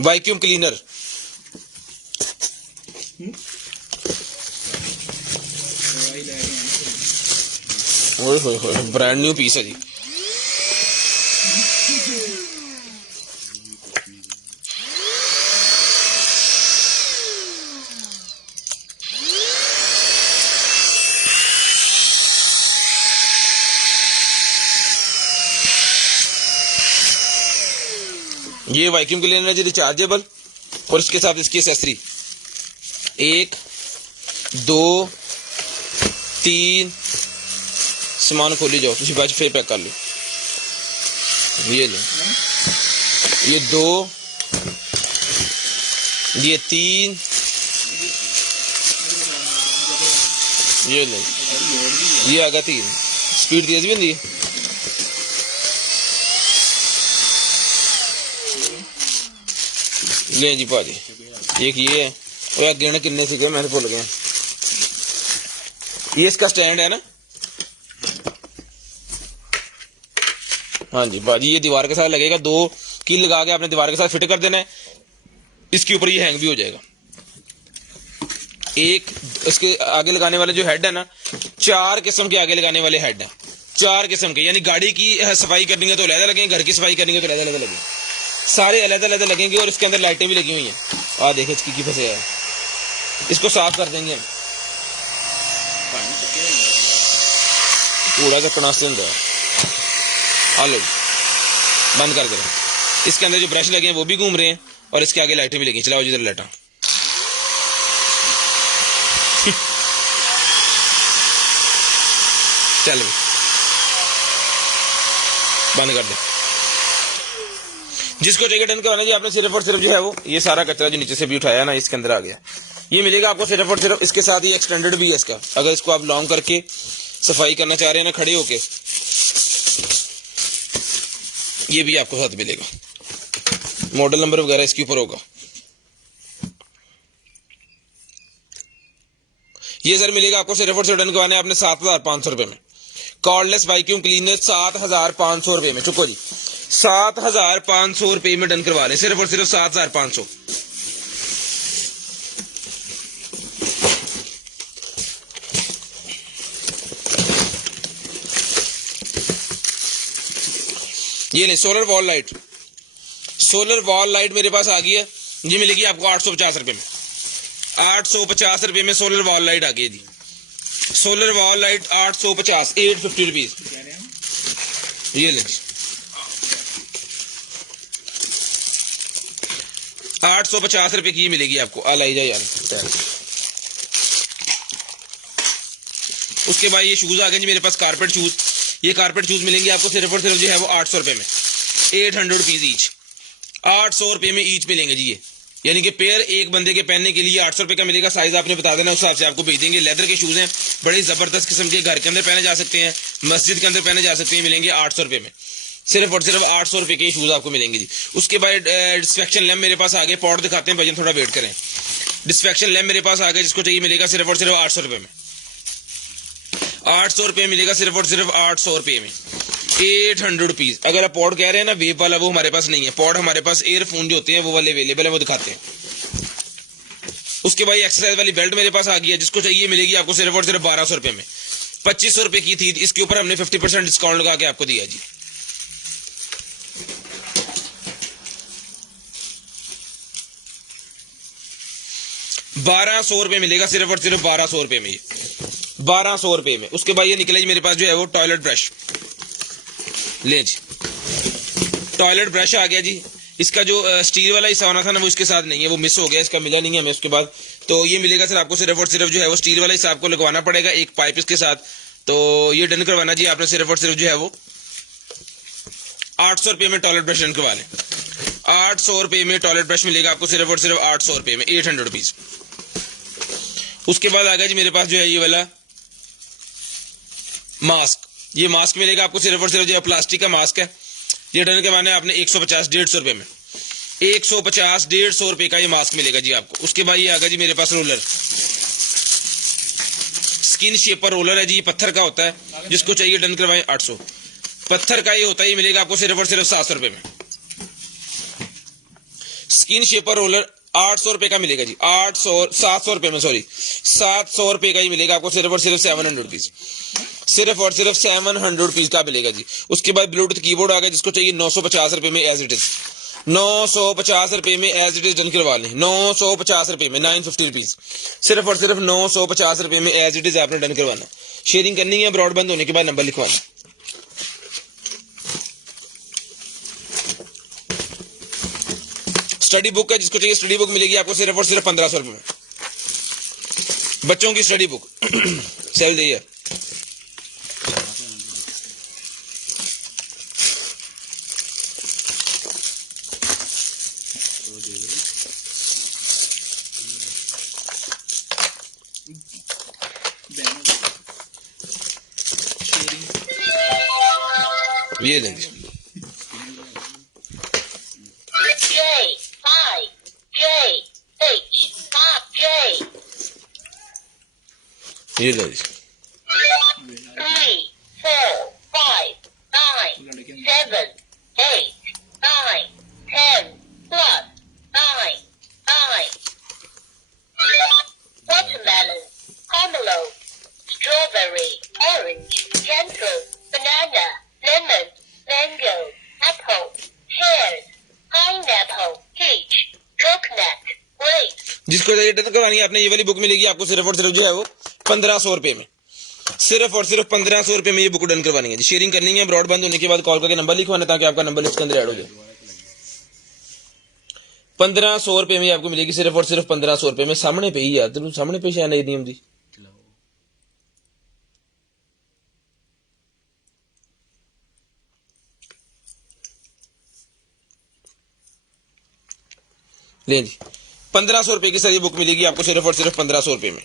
वैक्यूम क्लीनर। दवाई ले रहे हैं। ओए होए होए, ब्रांड न्यू पीस है जी। ये वैक्यूम क्लीनर है जी रिचार्जेबल, और इसके साथ इसकी एक्सेसरी 1 2 3 सामान खोली जाओ तुम बैच फिर पैक कर लो। ये लो, ये 2, ये 3, ये लो, ये आगा 3। स्पीड तेज भी होंगी। ले जी भाजी, एक ये है, और गिने किन्ने थे मैं तो भूल गया। ये इसका स्टैंड है ना, हाँ जी भाजी, ये दीवार के साथ लगेगा। 2 की लगा के आपने दीवार के साथ फिट कर देना है। इसके ऊपर ये हैंग भी हो जाएगा। एक इसके आगे लगाने वाले जो हेड है ना, 4 किस्म के आगे लगाने वाले हेड है, 4 किस्म के। यानी गाड़ी की सफाई करनी है तो अलग लगेंगे, घर की सफाई करनी है तो अलग लगेंगे, सारे अलग अलग लगेंगे। और इसके अंदर लाइटें भी लगी हुई हैं। आ देखो इसकी की फंसे है, इसको साफ कर देंगे। कूड़ा चकना से अंदर आलो बंद कर दे। इसके अंदर जो ब्रश लगे हैं वो भी घूम रहे हैं, और इसके आगे लाइटें भी लगी। चलाओ जिधर लाइटा, चल बंद कर दे। जिसको टिकट डन करवाना जी आपने सिर्फ और सिर्फ जो है वो ये सारा कचरा जो नीचे से भी उठाया ना इसके अंदर आ गया, ये मिलेगा आपको सिर्फ और सिर्फ। इसके साथ ही एक्सटेंडेड भी है इसका, अगर इसको आप लॉन्ग करके सफाई करना चाह रहे हैं ना खड़े होके, ये भी आपको साथ मिलेगा। मॉडल नंबर वगैरह इसके ऊपर होगा। ये सर मिलेगा आपको सिर्फ और सिर्फ डन करवाने आपने 7500 रुपए में। कॉर्डलेस वैक्यूम क्लीनर 7500 रुपए में। चुको जी 7500 रुपए में डन करवा लें, सिर्फ और सिर्फ 7500। ये नहीं, solar wall light, solar wall light मेरे पास आ गई है। ये मिलेगी आपको 850 रुपए में। 850 रुपए में सोलर वॉल लाइट आ गई जी। Solar wall light 850, 850 rupees. ये ले 850 रुपए की मिलेगी आपको। आ लाई जा यार। उसके बाद ये शूज आ गए जी मेरे पास, कारपेट शूज। ये कारपेट शूज मिलेंगे आपको सिर्फ और सिर्फ जो है वो 800 रुपए में। 800 रुपीज ईच, 800 रुपए में ईच मिलेंगे जी ये। यानी कि पेयर एक बंदे के पहनने के लिए 800 रुपए का मिलेगा। साइज आपने बता देना, उस हिसाब से आपको भेज देंगे। लेदर के शूज हैं, बड़े जबरदस्त किस्म के, घर के अंदर पहने जा सकते हैं, मस्जिद के अंदर पहने जा सकते हैं। मिलेंगे 800 रुपए में, सिर्फ और सिर्फ 800 रुपए के शूज आपको मिलेंगे जी। उसके बाद डिस्फेक्शन लैम्प मेरे पास आ गए। पॉट दिखाते हैं भजन, थोड़ा वेट करें। डिस्फेक्शन लैम्प मेरे पास आ गए, जिसको चाहिए मिलेगा सिर्फ और सिर्फ 800 रुपए में। 800 रुपए मिलेगा सिर्फ और सिर्फ 800 रुपए में। 800 रुपीज। अगर आप पॉड कह रहे हैं ना वेव वाला, वो हमारे पास नहीं है। पॉड हमारे पास एयरफोन जो होते हैं वो वाले अवेलेबल है, वो दिखाते हैं। उसके बाद एक्सरसाइज वाली बेल्ट मेरे पास आ गई है, जिसको चाहिए मिलेगी आपको सिर्फ और सिर्फ 1200 रुपए में। 2500 रुपए की थी, इसके ऊपर हमने 50% डिस्काउंट लगा के आपको दिया जी। ₹1200 मिलेगा सिर्फ और सिर्फ 1200 रुपए में, ये 1200 रुपए में। उसके बाद ये निकला जी मेरे पास जो है वो टॉयलेट ब्रश। ले जी, टॉयलेट ब्रश आ गया जी। इसका जो स्टील वाला हिस्सा होना था ना, वो इसके साथ नहीं है, वो मिस हो गया, इसका मिला नहीं है हमें उसके बाद। तो ये मिलेगा सर आपको सिर्फ और सिर्फ जो है वो स्टील वाला हिस्सा आपको लगवाना पड़ेगा, एक पाइप इसके साथ। तो ये डन करवाना जी आपने सिर्फ और सिर्फ जो है वो 800 रुपए में टॉयलेट ब्रश डन करवा लें। 800 रुपए में टॉयलेट ब्रश मिलेगा आपको सिर्फ और सिर्फ 800 रुपए में, 800 रुपीज। उसके बाद आ गया जी मेरे पास जो है ये वाला मास्क। ये मास्क मिलेगा आपको सिर्फ और सिर्फ जो है प्लास्टिक का मास्क है। ये डन करवाना है आपने 150-150 रुपए में, 150-150 रुपए का ये मास्क मिलेगा जी आपको। उसके बाद ये आ गया जी मेरे पास रोलर, स्किन शेपर रोलर है जी, पत्थर का होता है, जिसको चाहिए डन करवाएं 800। पत्थर का ये होता है, ये मिलेगा आपको सिर्फ और सिर्फ 700 रुपए में। स्किन शेपर रोलर 800 रुपए का मिलेगा जी, 700 रुपए में, सॉरी 700 रुपए का ही मिलेगा आपको सिर्फ और सिर्फ 700 रुपीज, सिर्फ और सिर्फ 700 रुपीज का मिलेगा जी। उसके बाद ब्लूटूथ कीबोर्ड आ गया, जिसको चाहिए 950 रुपए में एज इट इज, 950 रुपए में एज इट इज डन करवा लें, 950 रुपए में, 950 रुपीज, सिर्फ और सिर्फ 950 रुपए में एज इट इज आपने डन करवाना। शेयरिंग करनी है, ब्रॉडबैंड होने के बाद नंबर लिखवाना। स्टडी बुक है, जिसको चाहिए स्टडी बुक मिलेगी आपको सिर्फ और सिर्फ 1500 रुपए में, बच्चों की स्टडी बुक। सेल दी है। ये लेंगे ये ले लीजिए। 3, 4, 5, 9, 7, 8, 9, 10, plus 9, 9. Watermelon, pomelo, strawberry, orange, gentle, banana, lemon, mango, apple, pears, pineapple, peach, coconut, grape. जिसको चाहिए डन करवानी है आपने, ये वाली बुक मिलेगी आपको सिर्फ और सिर्फ जो है वो 1500 रुपए में, सिर्फ और सिर्फ 1500 रुपए में ये बुक डन करवानी है जी। शेयरिंग करनी है, ब्रॉडबैंड होने के बाद कॉल करके नंबर लिखवाना, ताकि आपका नंबर लिस्ट के अंदर ऐड हो जाए। 1500 रुपए में आपको मिलेगी सिर्फ और सिर्फ 1500 रुपए में। सामने पे ही यार, तेरे सामने पे शायद नहीं दी ले जी। 1500 रुपए की सर ये बुक मिलेगी आपको सिर्फ और सिर्फ 1500 रुपए में।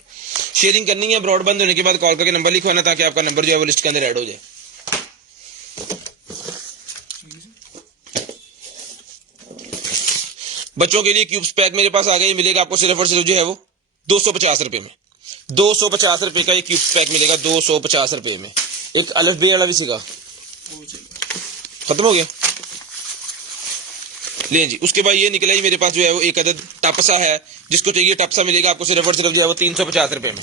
शेयरिंग करनी है, ब्रॉडबैंड होने के बाद कॉल करके नंबर लिखवाना, ताकि आपका नंबर जो है वो लिस्ट के अंदर ऐड हो जाए। बच्चों के लिए क्यूब्स पैक मेरे पास आ गए, मिलेगा आपको सिर्फ और सिर्फ जो है वो 250 रुपए में, 250 रुपए का ये क्यूब्स पैक मिलेगा 250 रुपए में। एक अलफ बे वाला भी सीखा, खत्म हो गया। ले जी। उसके बाद ये निकला ही मेरे पास जो है वो एक अदद टपसा है, जिसको चाहिए टपसा मिलेगा आपको सिर्फ और सिर्फ जो है वो 350 रुपए में।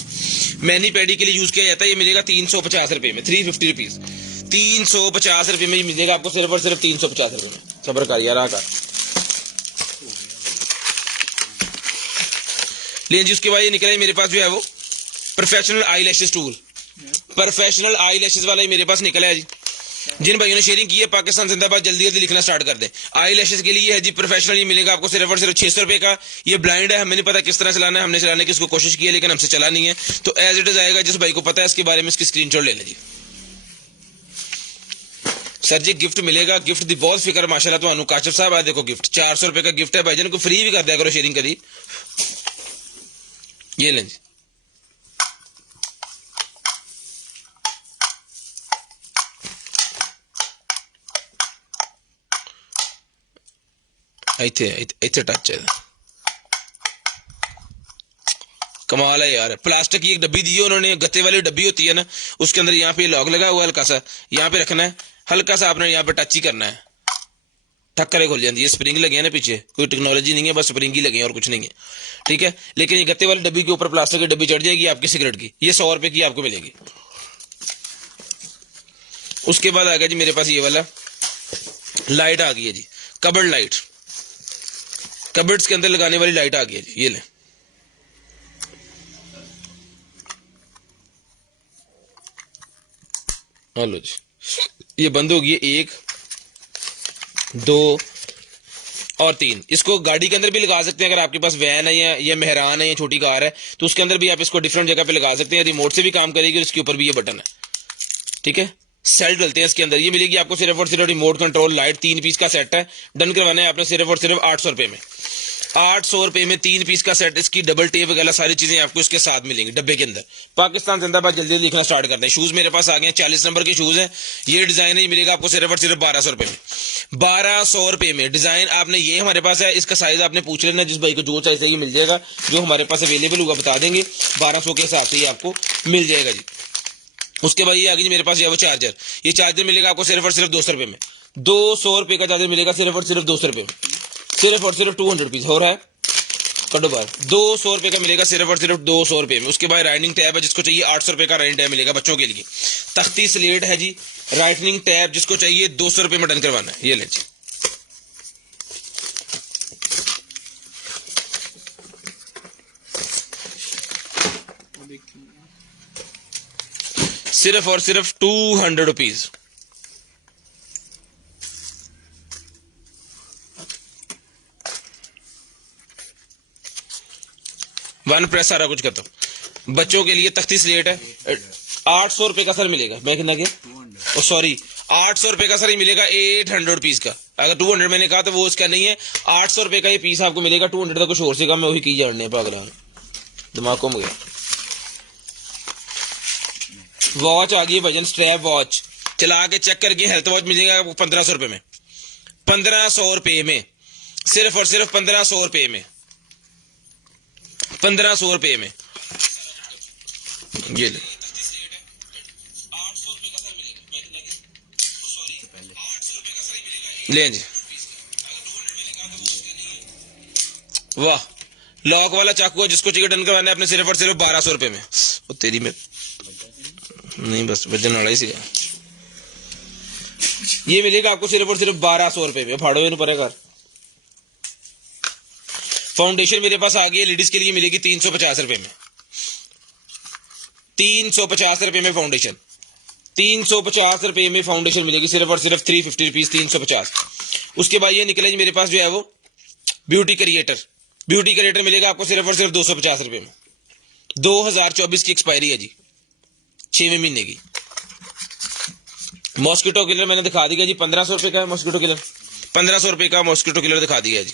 मैनी पैडी के लिए यूज किया जाता है, ये मिलेगा 350 रुपए में, 350 रुपीज, 350 रुपए में ही मिलेगा आपको सिर्फ और सिर्फ 350 रुपए में। सब्र कर यार, आकर ले जी। उसके बाद ये निकला ही मेरे पास जो है वो professional eye lashes tool, professional eye lashes वाला ही मेरे पास निकला है जी। जिन भाइयों ने शेयरिंग की है, पाकिस्तान जिंदाबाद, जल्दी जल्दी लिखना स्टार्ट कर दें। आई लैशेस के लिए है जी प्रोफेशनल, ये मिलेगा आपको सिर्फ और सिर्फ 600 रुपए का। ये ब्लाइंड है, हमें नहीं पता किस तरह चलाना है, हमने चलाने की इसको कोशिश की है, लेकिन हमसे चला नहीं है। तो एज इट इज आएगा, जिस भाई को पता है इसके बारे में इसकी स्क्रीनशॉट ले लें जी। सर जी गिफ्ट मिलेगा, गिफ्ट दी बहुत फिक्र माशाल्लाह ਤੁਹਾਨੂੰ काशिफ साहब। आ देखो गिफ्ट 400 रुपए का गिफ्ट है, भाईजान को फ्री भी कर दिया करो शेयरिंग करी। ये लें जी। इतने टच है, कमाल है यार। प्लास्टिक की एक डब्बी दी है उन्होंने, गत्ते वाली डब्बी होती है ना, उसके अंदर यहाँ पे लॉक लगा हुआ है हल्का सा, यहाँ पे रखना है, हल्का सा आपने यहाँ पे टच ही करना है, ठक करे खुल जाती है। स्प्रिंग लगे हैं ना पीछे, कोई टेक्नोलॉजी नहीं है, बस स्प्रिंग ही लगे हैं और कुछ नहीं है, ठीक है। लेकिन ये गत्ते वाली डब्बी के ऊपर प्लास्टिक की डब्बी चढ़ जाएगी आपकी सिगरेट की, ये 100 रुपए की आपको मिलेगी। उसके बाद आ गया जी मेरे पास ये वाला लाइट आ गई है जी, कबर्ड लाइट, कबर्ड्स के अंदर लगाने वाली लाइट आ गई है जी, ये ले। हेलो जी, ये बंद हो गई है, 1 2 और 3। इसको गाड़ी के अंदर भी लगा सकते हैं, अगर आपके पास वैन है या मेहरान है या छोटी कार है तो उसके अंदर भी आप इसको डिफरेंट जगह पे लगा सकते हैं। रिमोट से भी काम करेगी और इसके ऊपर भी ये बटन है, ठीक है। सेल डलते हैं इसके अंदर, ये मिलेगी आपको सिर्फ और सिर्फ रिमोट कंट्रोल लाइट, 3 पीस का सेट है। डन करवाना है आपने सिर्फ और सिर्फ 800 रुपए में, 800 रुपए में 3 पीस का सेट। इसकी डबल टेप वगैरह सारी चीजें आपको इसके साथ मिलेंगी डब्बे के अंदर। पाकिस्तान जिंदाबाद, जल्दी लिखना स्टार्ट करते हैं। शूज मेरे पास आ गए, 40 नंबर के शूज हैं। ये डिजाइन है, मिलेगा आपको सिर्फ और सिर्फ 1200 रुपए में, 1200 रुपए में। डिजाइन आपने ये हमारे पास है, इसका साइज आपने पूछ लेना, जिस भाई को जो चाहिए ये मिल जाएगा, जो हमारे पास अवेलेबल होगा बता देंगे, 1200 के हिसाब से ये आपको मिल जाएगा जी। उसके बाद ये आ गई जी मेरे पास ये वो चार्जर, ये चार्जर मिलेगा आपको सिर्फ और सिर्फ 200 रुपए में, 200 रुपए का चार्जर मिलेगा सिर्फ और सिर्फ 200 रुपए में, सिर्फ और सिर्फ 200 रुपीज हो रहा है, कटो बार 200 रुपए का मिलेगा सिर्फ और सिर्फ 200 रुपए में। उसके बाद राइटिंग टैब है, जिसको चाहिए 800 रुपए का राइटिंग टैब मिलेगा बच्चों के लिए। तख्ती स्लेट है जी, राइटिंग टैब जिसको चाहिए 200 रुपए में डन करवाना है, ये ले जी। सिर्फ और सिर्फ 200 रुपीज। वन प्रेस सारा कुछ करता हूं। बच्चों के लिए तख्ती स्लेट है, 800 रुपए का सर मिलेगा। मैं कितना गया, सॉरी 800 रुपए का सर ही मिलेगा 800 रुपीज का। अगर 200 मैंने कहा तो वो उसका नहीं है, 800 रुपए का ये पीस आपको मिलेगा। 200 का कुछ और से कम, मैं वही की जानने पागल दिमाग को हो गया। वॉच आ गई भजन, स्ट्रैप वॉच, चला के चेक करके हेल्थ वॉच मिलेगा आपको 1500 रुपए में, 1500 रुपए में, सिर्फ और सिर्फ 1500 रुपए में, 1500 रुपए में। ये ले ले जी, वाह। लॉक वाला चाकू है, जिसको चाहिए डन करवाना है अपने सिर्फ और सिर्फ 1200 रुपए में। वो तेरी में नहीं, बस वजन वाला ही सी ये मिलेगा आपको सिर्फ और सिर्फ 1200 रुपए में। फाड़ो इन पर कर। फाउंडेशन मेरे पास आ गई है, लेडीज के लिए मिलेगी 350 रुपए में, 350 रुपए में फाउंडेशन, 350 रुपए में फाउंडेशन मिलेगी सिर्फ और सिर्फ 350 रुपीज, 350। उसके बाद ये निकले जी मेरे पास जो है वो ब्यूटी क्रिएटर, ब्यूटी क्रिएटर मिलेगा आपको सिर्फ और सिर्फ 250 रुपए में। 2024 की एक्सपायरी है जी, 6वें महीने की। मॉस्किटो किलर मैंने दिखा दिया जी, 1500 रुपए का मॉस्किटो किलर, 1500 रुपए का मॉस्किटो किलर दिखा दिया जी।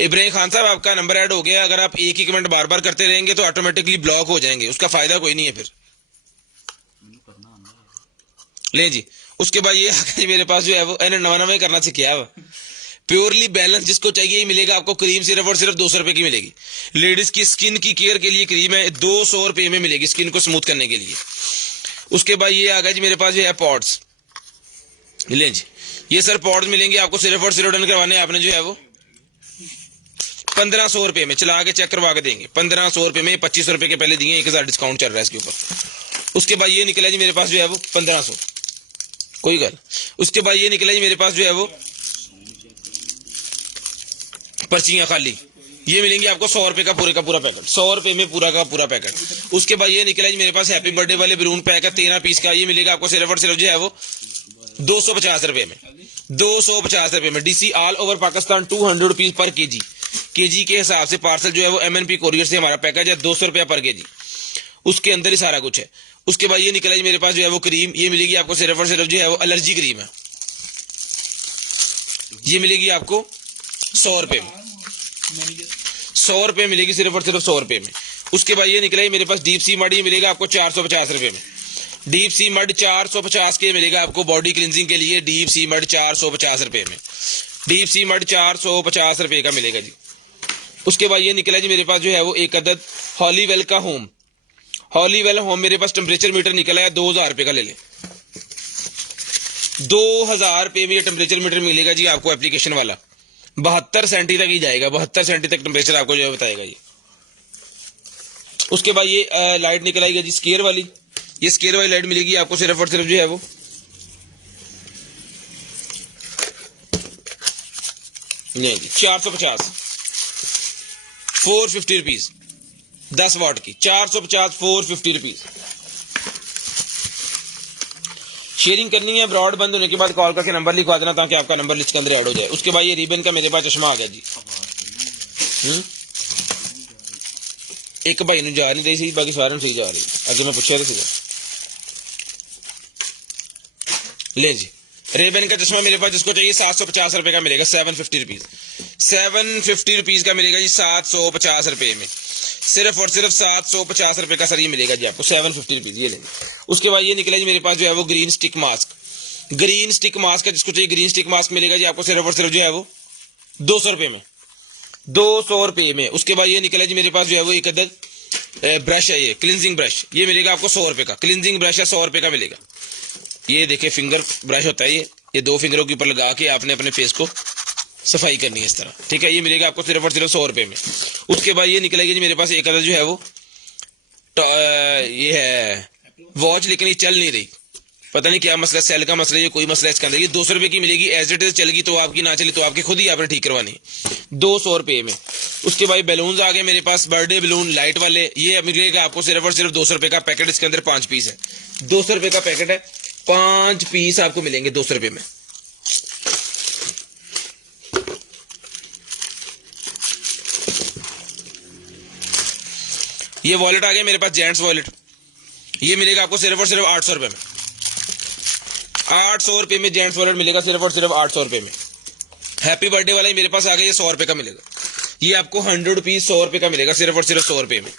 इब्राहिम खान साहब आपका नंबर ऐड हो गया। अगर आप एक ही कमेंट बार बार करते रहेंगे तो ऑटोमेटिकली ब्लॉक हो जाएंगे, उसका फायदा कोई नहीं है फिर। ले जी, उसके बाद ये आ गया मेरे पास जो है वो नवा नवा करना सीखा है, प्योरली बैलेंस, जिसको चाहिए मिलेगा आपको क्रीम सिर्फ और सिर्फ 200 रुपए की मिलेगी। लेडीज की स्किन की केयर के लिए क्रीम है, 200 रुपए में मिलेगी स्किन को स्मूथ करने के लिए। उसके बाद ये आ गया जी मेरे पास जो है पॉड्स, ले जी, ये सर पॉड्स मिलेंगे आपको सिर्फ और सिर्फ डन करवाने आपने जो है वो 1500 रुपए में, चला के चेक करवा के देंगे 1500 रुपए में। 2500 रुपए के पहले दिए, 1000 डिस्काउंट चल रहा है इसके ऊपर। उसके बाद ये निकला जी मेरे पास जो है वो 1500, कोई गल। उसके बाद ये निकला जी मेरे पास जो है वो पर्चियां खाली, ये मिलेंगे आपको 100 रुपए का पूरे का पूरा पैकेट, 100 रुपए में पूरा का पूरा पैकेट। उसके बाद ये निकला जी मेरे पास हैप्पी बर्थडे वाले बलून पैक है 13 पीस का, ये मिलेगा आपको सिर्फ और सिर्फ जो है वो 250 रुपए में, 250 रुपए में। DC all over Pakistan 200 rupees per KG, KG के हिसाब से पार्सल जो है वो MNP कोरियर से हमारा पैकेज है 200 रुपया पर केजी, उसके अंदर ही सारा कुछ है। उसके बाद ये निकला जी मेरे पास जो है वो क्रीम, ये मिलेगी आपको सिर्फ और सिर्फ जो है वो एलर्जी क्रीम है, ये मिलेगी आपको 100 रुपए में, 100 रुपए मिलेगी सिर्फ और सिर्फ 100 रुपए में। उसके बाद ये निकला मेरे पास डीप सी मड, ये मिलेगा आपको 450 रुपए में, डीप सी मड 450 के मिलेगा आपको बॉडी क्लिनजिंग के लिए। डीप सी मड 450 रुपए में, डीप सी मड 450 रुपए का मिलेगा जी। उसके बाद ये निकला जी मेरे पास जो है वो एक अदद हॉलीवेल का होम, हॉलीवेल होम मेरे पास टेम्परेचर मीटर निकला है 2000 रुपए का, ले ले 2000 रुपये में ये टेम्परेचर मीटर मिलेगा जी आपको एप्लीकेशन वाला। 72 सेंटी तक ही जाएगा, 72 सेंटी तक टेम्परेचर आपको जो है बताएगा ये। उसके बाद ये लाइट निकल आएगी जी स्केयर वाली। ये स्केयर वाली लाइट मिलेगी आपको सिर्फ और सिर्फ जो है वो नहीं जी 450 450 रुपीज 10 वाट की 450 450 रुपीज। शेयरिंग करनी है, ब्रॉड बंद होने के बाद कॉल करके नंबर लिखवा देना ताकि आपका नंबर लिस्ट के अंदर ऐड हो जाए। उसके बाद ये रिबन का मेरे पास चश्मा आ गया जी। एक भाई ने जा नहीं रही सी, बाकी सारे सही जा रही। अगर मैं पूछा तो ले जी रेबन का चश्मा मेरे पास जिसको चाहिए 750 रुपए का मिलेगा, 750 रुपीज 750 रुपीज का मिलेगा जी 750 रुपए में। सिर्फ और सिर्फ 750 रुपए का सर ये मिलेगा जी आपको 750 रुपीज। ये लेंगे। उसके बाद ये निकला जी मेरे पास जो है वो green stick mask. Green stick mask का जिसको चाहिए ग्रीन स्टिक मास्क मिलेगा जी आपको सिर्फ और सिर्फ जो है वो 200 रुपए में, 200 रुपए में। उसके बाद ये निकला जी मेरे पास जो है वो एक अदद ब्रश है, ये क्लिनजिंग ब्रश, ये मिलेगा आपको 100 रुपए का। क्लिनजिंग ब्रश है 100 रुपए का मिलेगा। ये देखिए फिंगर ब्रश होता है, ये 2 फिंगरों के ऊपर लगा के आपने अपने फेस को सफाई करनी है इस तरह, ठीक है। ये मिलेगा आपको सिर्फ और सिर्फ 100 रुपए में। उसके बाद ये निकलेगी जी मेरे पास एक अदद जो है वो ये है वॉच, लेकिन ये चल नहीं रही, पता नहीं क्या मसला, सेल का मसला, ये कोई मसला इसके अंदर। ये 200 रुपए की मिलेगी, एज इट इज चलेगी तो आपकी, ना चली तो आपकी खुद ही आपने ठीक करवानी है, 200 रुपए में। उसके बाद बैलून आ गए मेरे पास, बर्थडे बैलून लाइट वाले। ये मिलेगा आपको सिर्फ और सिर्फ 200 रुपए का पैकेट। इसके अंदर 5 पीस है, 200 रुपए का पैकेट है, 5 पीस आपको मिलेंगे 200 रुपए में। ये वॉलेट आ गया मेरे पास, जेंट्स वॉलेट। ये मिलेगा आपको सिर्फ और सिर्फ 800 रुपए में, 800 रुपए में जेंट्स वॉलेट मिलेगा सिर्फ और सिर्फ 800 रुपए में। हैप्पी बर्थडे वाला ही मेरे पास आ गया, ये 100 रुपए का मिलेगा। ये आपको 100 रुपीज 100 रुपए का मिलेगा सिर्फ और सिर्फ 100 रुपए में।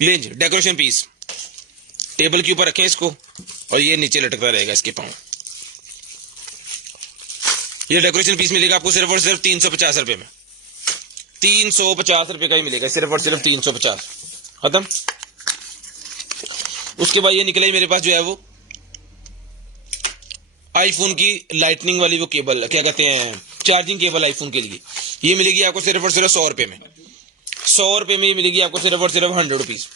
लेंज डेकोरेशन पीस, टेबल के ऊपर रखें इसको और ये नीचे लटकता रहेगा इसके पांव। ये डेकोरेशन पीस मिलेगा आपको सिर्फ और सिर्फ 350 रुपए में, 350 रुपए का ही मिलेगा सिर्फ और सिर्फ 350। खत्म। उसके बाद ये निकला मेरे पास जो है वो आईफोन की लाइटनिंग वाली वो केबल, क्या कहते हैं, चार्जिंग केबल आईफोन के लिए। ये मिलेगी आपको सिर्फ और सिर्फ 100 रुपए में, 100 रुपए में ये मिलेगी आपको सिर्फ और सिर्फ 100 रुपीज।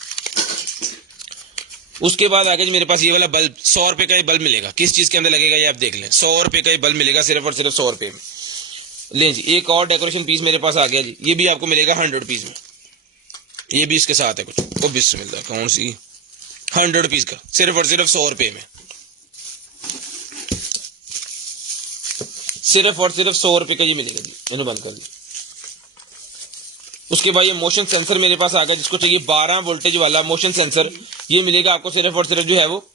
उसके बाद आगे मेरे पास ये वाला बल्ब, 100 रुपए का ये बल्ब मिलेगा। किस चीज के अंदर लगेगा ये आप देख लें, 100 रुपए का ये बल्ब मिलेगा सिर्फ और सिर्फ 100 रुपए में। लें जी एक और डेकोरेशन पीस मेरे पास आ गया जी, ये भी आपको मिलेगा 100 रुपीज में। ये भी इसके साथ है कुछ, वो बिस्मिल्लाह कौन सी, 100 रुपीज का सिर्फ और सिर्फ 100 रुपए में, सिर्फ और सिर्फ 100 रुपए का ये मिलेगा जी। मैंने बंद कर दिया। उसके बाद ये मोशन सेंसर मेरे पास आ गया, जिसको चाहिए 12 वोल्टेज वाला मोशन सेंसर। ये मिलेगा आपको सिर्फ और सिर्फ जो है वो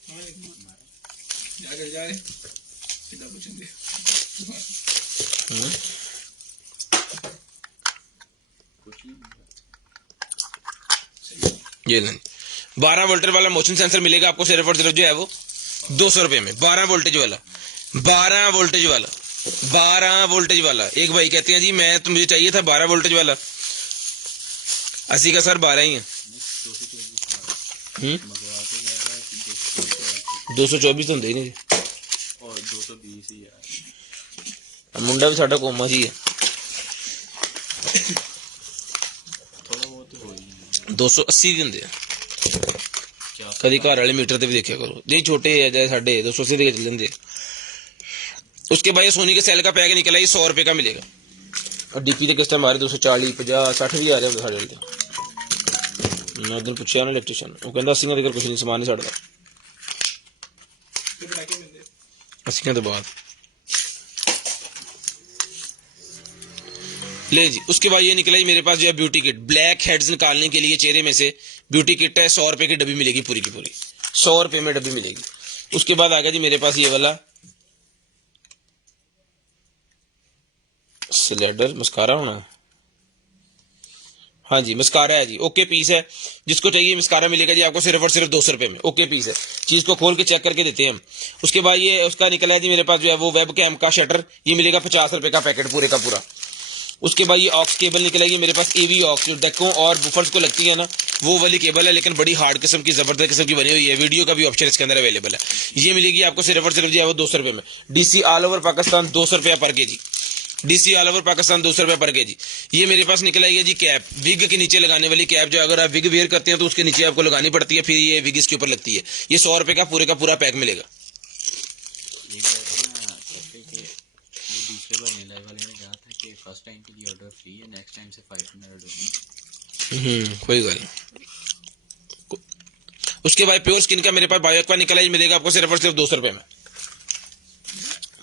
ये 12 वोल्टेज वाला मोशन सेंसर मिलेगा आपको सिर्फ और सिर्फ जो है वो 200 रुपए में। 12 वोल्टेज वाला, 12 वोल्टेज वाला, 12 वोल्टेज वाला। एक भाई कहते हैं जी मैं तो मुझे चाहिए था 12 वोल्टेज वाला, 80 का सर 12 ही है। 224 तो होंगे ही नहीं, 220 ही है। मुंडा भी साडा कोमा जी है, 280 दिन दे कभी घर वाले मीटर ते भी देखा करो जी, छोटे है जाए साढ़े 280 के चल जाते। उसके बाद सोनी के सेल का पैक निकला, ये 100 रुपए का मिलेगा। और डीपी के किस टाइम आ रहे 240 50 60 भी आ रहे हैं साढ़े। मैं उधर पूछा ना इलेक्ट्रीशियन, वो कहता 80 तक कुछ नहीं समान नहीं साढ़ा, 80 तो बाद ले जी। उसके बाद ये निकला जी मेरे पास जो है ब्यूटी किट, ब्लैक हेड्स निकालने के लिए चेहरे में से ब्यूटी किट है। 100 रुपए की डब्बी मिलेगी पूरी की पूरी, 100 रुपए में डब्बी मिलेगी। उसके बाद आ गया जी मेरे पास ये वाला स्लेडर मस्कारा होना, हाँ जी मस्कारा है जी, ओके पीस है। जिसको चाहिए मस्कारा मिलेगा जी आपको सिर्फ और सिर्फ 200 रुपए में, ओके पीस है। चीज को खोल के चेक करके देते हैं हम। उसके बाद ये उसका निकला है जी मेरे पास जो है वो वेब कैम का शटर, ये मिलेगा 50 रुपए का पैकेट पूरे का पूरा। उसके बाद ये ऑक्स केबल निकलेगी मेरे पास, एवी ऑक्स जो डेकों और बुफर्स को लगती है ना वो वाली केबल है, लेकिन बड़ी हार्ड किस्म की जबरदस्त किस्म की बनी हुई है। वीडियो का भी ऑप्शन इसके अंदर अवेलेबल है। ये मिलेगी आपको सिर्फ और सिर्फ जो है वो 200 रुपये में। डीसी ऑल ओवर पाकिस्तान 200 रुपया पर KG. DC all over Pakistan 200 रुपये पर केजी। ये मेरे पास निकल आई है जी कैप, विग के नीचे लगाने वाली कैप, जो अगर आप विग वेयर करते हैं तो उसके नीचे आपको लगानी पड़ती है, फिर ये विग इसके ऊपर लगती है। ये 100 रुपये का पूरा पैक मिलेगा। एक बार ना कहते कि वो दूसरे भाई ने लाइव वाले ने कहा था कि फर्स्ट टाइम के लिए ऑर्डर फ्री है, नेक्स्ट टाइम से 500 होगी। कोई गल नहीं। उसके बाद प्योर स्किन का मेरे पास बायोक्वा निकला ही मिलेगा आपको सिर्फ और सिर्फ 200 रुपये में।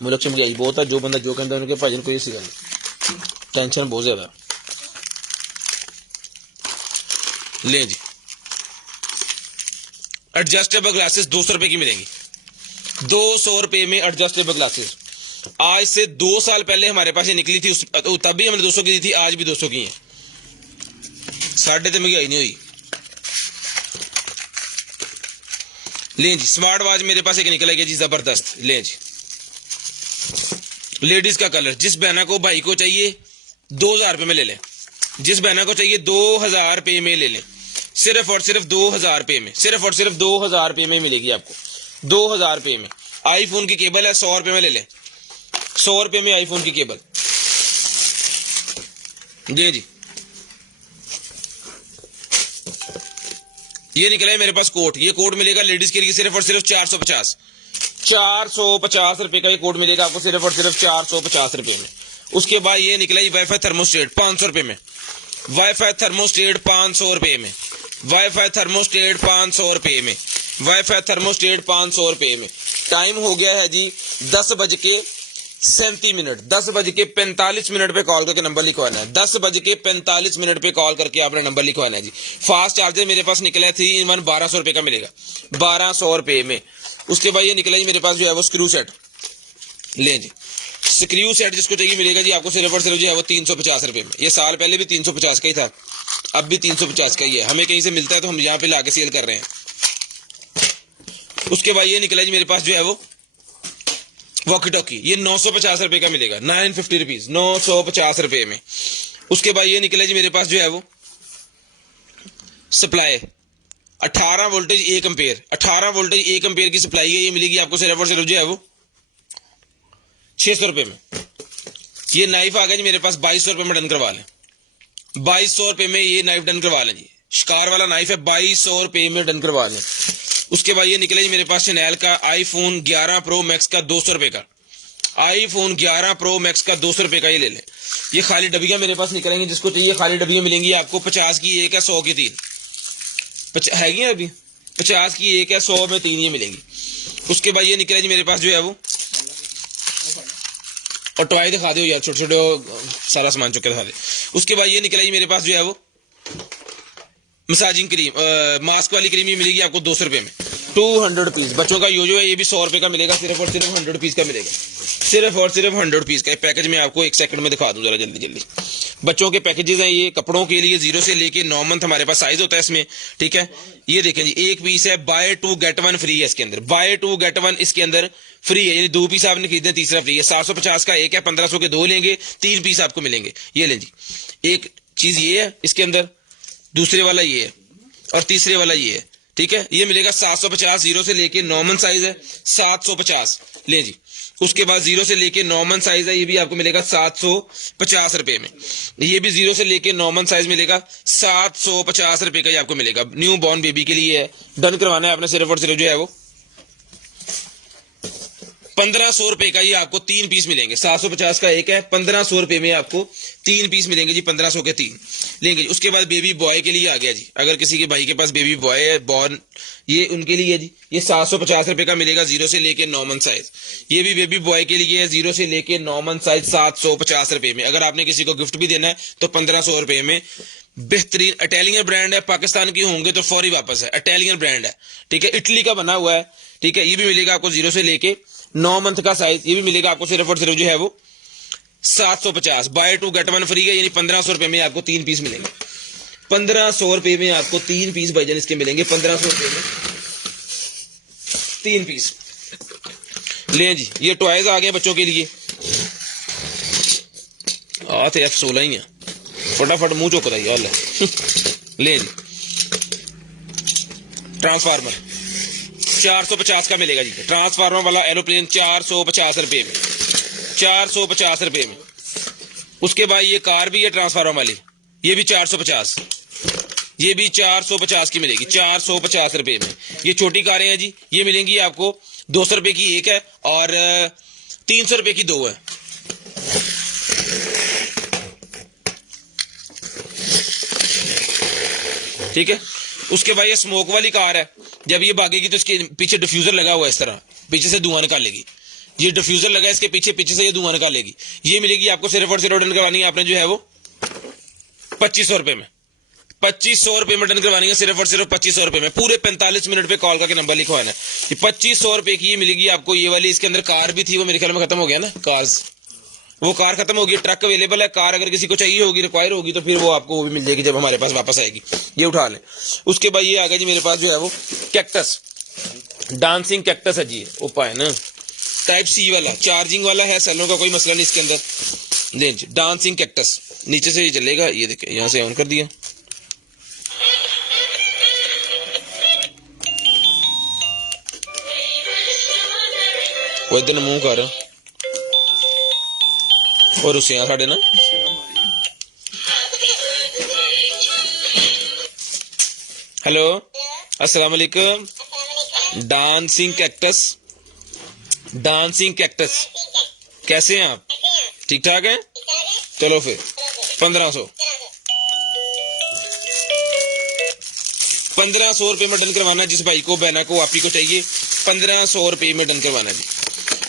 मुझे समझाई बहुत है, जो बंदा जो कहता है उनके भाजन को ये सी गल टेंशन बहुत ज्यादा। ले जी एडजस्टेबल ग्लासेस 200 रुपए की मिलेंगी। 200 रुपए में एडजस्टेबल ग्लासेस। आज से 2 साल पहले हमारे पास ये निकली थी, तब भी हमने 200 की दी थी, आज भी 200 की है। साढ़े तो महंगाई नहीं हुई। ले जी स्मार्ट वॉच मेरे पास एक निकलेगी जी जबरदस्त। ले जी लेडीज का कलर, जिस बहना को भाई को चाहिए 2000 रुपये में ले लें, जिस बहना को चाहिए 2000 रुपये में ले लें, सिर्फ और सिर्फ 2000 रुपये में, सिर्फ और सिर्फ 2000 रुपये में मिलेगी आपको। 2000 रुपये में आईफोन की केबल है, 100 रुपये में ले लें, 100 रुपये में आईफोन की केबल। जी जी ये निकला है मेरे पास कोट। ये कोट मिलेगा लेडीज के लिए सिर्फ और सिर्फ 450 रुपए का ये कोट मिलेगा आपको सिर्फ और सिर्फ 450 रुपए में। उसके बाद ये निकला वाईफाई थर्मोस्टेट 500 रुपए में। वाईफाई थर्मोस्टेट 500 रुपए में। वाईफाई थर्मोस्टेट 500 रुपए में। वाईफाई थर्मोस्टेट 500 रुपए में। टाइम हो गया है जी 10:37। 10:45 पे कॉल करके नंबर लिखवाना है। 10:45 पे कॉल करके आपने नंबर लिखवाना है जी। फास्ट चार्जर मेरे पास निकला है 3-in-1 1200 रुपए का मिलेगा, 1200 रुपए में। उसके बाद ये निकला जी मेरे पास जो है वो स्क्रू सेट। ले जी स्क्रू सेट जिसको चाहिए मिलेगा जी आपको सिर्फ और सिर्फ जो है वो 350 रुपए में। ये साल पहले भी 350 का ही था, अब भी 350 का ही है। हमें कहीं से मिलता है तो हम यहाँ पे लाके सेल कर रहे हैं। उसके बाद ये निकला जी मेरे पास जो है वो वॉकी टॉकी, ये 950 रुपए का मिलेगा, 950 रुपीज, 950 रुपए में। उसके बाद ये निकला जी मेरे पास जो है वो supply 18 voltage 1 ampere, 18 voltage 1 ampere की सप्लाई है। ये मिलेगी आपको सिर्फ और सिर्फ जो है वो 600 रुपए में। ये नाइफ आ गया जी मेरे पास 2200 रुपए में डन करवा लें। 2200 रुपए में ये नाइफ डन करवा लें जी। शिकार वाला नाइफ है, 2200 रुपए में डन करवा लें। उसके बाद ये निकले जी मेरे पास शनैल का आईफोन 11 प्रो मैक्स का 200 रुपए का। आईफोन 11 प्रो मैक्स का 200 रुपए का ये ले लें। ये खाली डबियां मेरे पास निकलेंगी, जिसको चाहिए खाली डबियां मिलेंगी आपको। 50 की एक है, 100 की 3 हैगी अभी। 50 की एक है, 100 में 3 ये मिलेंगी। उसके बाद ये निकले जी मेरे पास जो है वो, और टॉय दिखा दो यार, छोटे छोटे सारा सामान चुके दिखा दे। उसके बाद ये निकला जी मेरे पास जो है वो मसाजिंग क्रीम, मास्क वाली क्रीम ये मिलेगी आपको 200 रुपए में, 200 रुपीज। बच्चों का योजो है, ये भी 100 रुपए का मिलेगा, सिर्फ और सिर्फ 100 रुपीज का मिलेगा, सिर्फ और सिर्फ 100 रुपीज का। पैकेज में आपको 1 सेकंड में दिखा दूं जरा जल्दी जल्दी। बच्चों के पैकेजेस हैं ये, कपड़ों के लिए 0 से लेके 9 मंथ हमारे पास साइज होता है इसमें, ठीक है। ये देखें जी, एक पीस है, बाय 2 गेट 1 फ्री है इसके अंदर, बाय 2 गेट 1 इसके अंदर फ्री है, यानी 2 पीस आपने खरीदे, तीसरा फ्री है। 750 का एक है, 1500 के 2 लेंगे, 3 पीस आपको मिलेंगे। ये लें जी, एक चीज ये है इसके अंदर, दूसरे वाला ये है और तीसरे वाला ये है, ठीक है। ये मिलेगा 750, 0 से लेके 9 मंथ साइज है 750, ले जी। उसके बाद 0 से लेके 9 मंथ साइज है, ये भी आपको मिलेगा 750 रुपए में। ये भी 0 से लेके 9 मंथ साइज मिलेगा 750 रुपए का, ये आपको मिलेगा। न्यू बॉर्न बेबी के लिए है, डन करवाना है आपने सिर्फ और सिर्फ जो है वो 1500 रुपए का। ये आपको 3 पीस मिलेंगे, 750 का एक है, 1500 रुपए में आपको 3 पीस मिलेंगे जी, 1500 के 3 लेंगे जी। उसके बाद बेबी बॉय के लिए आ गया जी, अगर किसी के भाई के पास बेबी बॉय है बॉर्न, ये उनके लिए है जी। ये 750 रुपए का मिलेगा, 0 से लेके 9 मंथ साइज। ये भी बेबी बॉय के लिए है, 0 से लेके 9 मंथ साइज, 750 रुपए में। अगर आपने किसी को गिफ्ट भी देना है तो 1500 रुपए में। बेहतरीन इटालियन ब्रांड है, पाकिस्तान की होंगे तो फौरी वापस है, इटालियन ब्रांड है, ठीक है, इटली का बना हुआ है, ठीक है। ये भी मिलेगा आपको 0 से लेके 9 मंथ का साइज, ये भी मिलेगा आपको सिर्फ और सिर्फ जो है वो 750। बाय 2 गेट 1 फ्री है, यानी 1500 रुपए में आपको 3 पीस मिलेंगे। 1500 रुपए में आपको 3 पीस भाईजान इसके मिलेंगे, 1500 रुपए में 3 पीस। ले जी, ये टॉयज आ गए बच्चों के लिए। बात है F16 ही है, फटाफट मुंह चुक रही है ले जी। ट्रांसफार्मर 450 का मिलेगा जी, ट्रांसफार्मर वाला एरोप्लेन 450 रुपये में, 450 रुपये में। उसके बाद ये कार भी है ट्रांसफार्मर वाली, ये भी 450, ये भी 450 की मिलेगी, 450 रुपये में। ये छोटी कारें हैं जी, ये मिलेंगी आपको 200 रुपये की एक है और 300 रुपये की दो है। ठीक है। उसके बाद ये स्मोक वाली कार है, जब ये भागेगी तो इसके पीछे डिफ्यूजर लगा हुआ है, इस तरह पीछे से धुआं निकालेगी। ये डिफ्यूजर लगा है इसके पीछे, पीछे से ये धुआं निकालेगी। ये मिलेगी आपको सिर्फ और सिर्फ रिटर्न करवानी है आपने जो है वो 2500 रुपये में, 2500 रुपये में रिटर्न करवानी है सिर्फ और सिर्फ 2500 रुपये में। पूरे 45 मिनट पे कॉल करके नंबर लिखवाना है। ये 2500 रुपये की ये मिलेगी आपको ये वाली। इसके अंदर कार भी थी, वो मेरे ख्याल में खत्म हो गया ना, कार्स, वो कार खत्म होगी। ट्रक अवेलेबल है, कार अगर किसी को चाहिए होगी, रिक्वायर होगी तो फिर वो आपको वो भी मिल जाएगी जब हमारे पास वापस आएगी। ये उठा लें। उसके बाद ये आ गया जी मेरे पास जो है वो कैक्टस, डांसिंग कैक्टस है जी, ओपा है ना, टाइप सी वाला, चार्जिंग वाला है, सेलों का कोई मसला नहीं इसके अंदर। दें जी डांसिंग कैक्टस, नीचे से ये चलेगा, ये देखें यहाँ से ऑन कर दिया, वो इधर मुंह कर और उसे यहाँ साढ़े ना हेलो अस्सलाम वालेकुम। डांसिंग कैक्टस, डांसिंग कैक्टस कैसे हैं आप? ठीक ठाक हैं? चलो फिर 1500 रुपये में डन करवाना। जिस भाई को बहना को आपी को चाहिए 1500 रुपये में डन करवाना जी।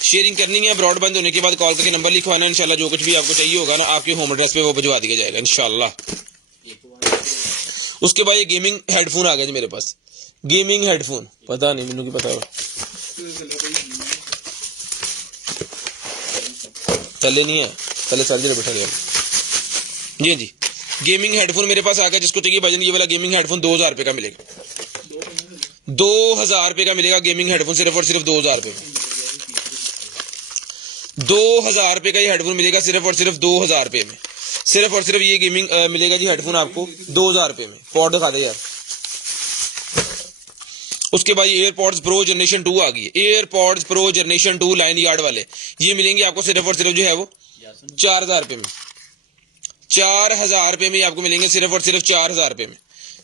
शेयरिंग करनी है, ब्रॉडबैंड होने के बाद कॉल करके नंबर लिखवाना है। इंशाल्लाह जो कुछ भी आपको चाहिए होगा ना आपके होम एड्रेस पे वो भिजवा दिया जाएगा इंशाल्लाह। उसके बाद ये गेमिंग हेडफोन आ गया जी मेरे पास, गेमिंग हेडफोन, पता नहीं मैंने की पता हो चले नहीं है, पहले चार्जर बैठा गया जी। जी गेमिंग हेडफोन मेरे पास आ गया। जिसको चाहिए भाईजान ये वाला गेमिंग हेडफोन 2000 रुपये का मिलेगा, 2000 रुपये का मिलेगा गेमिंग हेडफोन सिर्फ और सिर्फ 2000 रुपये में। 2000 रुपये का ये हेडफोन मिलेगा सिर्फ और सिर्फ 2000 रुपये में। सिर्फ और सिर्फ ये गेमिंग मिलेगा जी हेडफोन आपको 2000 रुपये में। पॉड दिखा दे यार। उसके बाद ये एयरपॉड्स प्रो जनरेशन 2 आ गई है, AirPods pro generation 2 line yard वाले, ये मिलेंगे आपको सिर्फ और सिर्फ जो है वो 4000 रुपये में। 4000 रुपये में आपको मिलेंगे सिर्फ और सिर्फ 4000 रुपये में,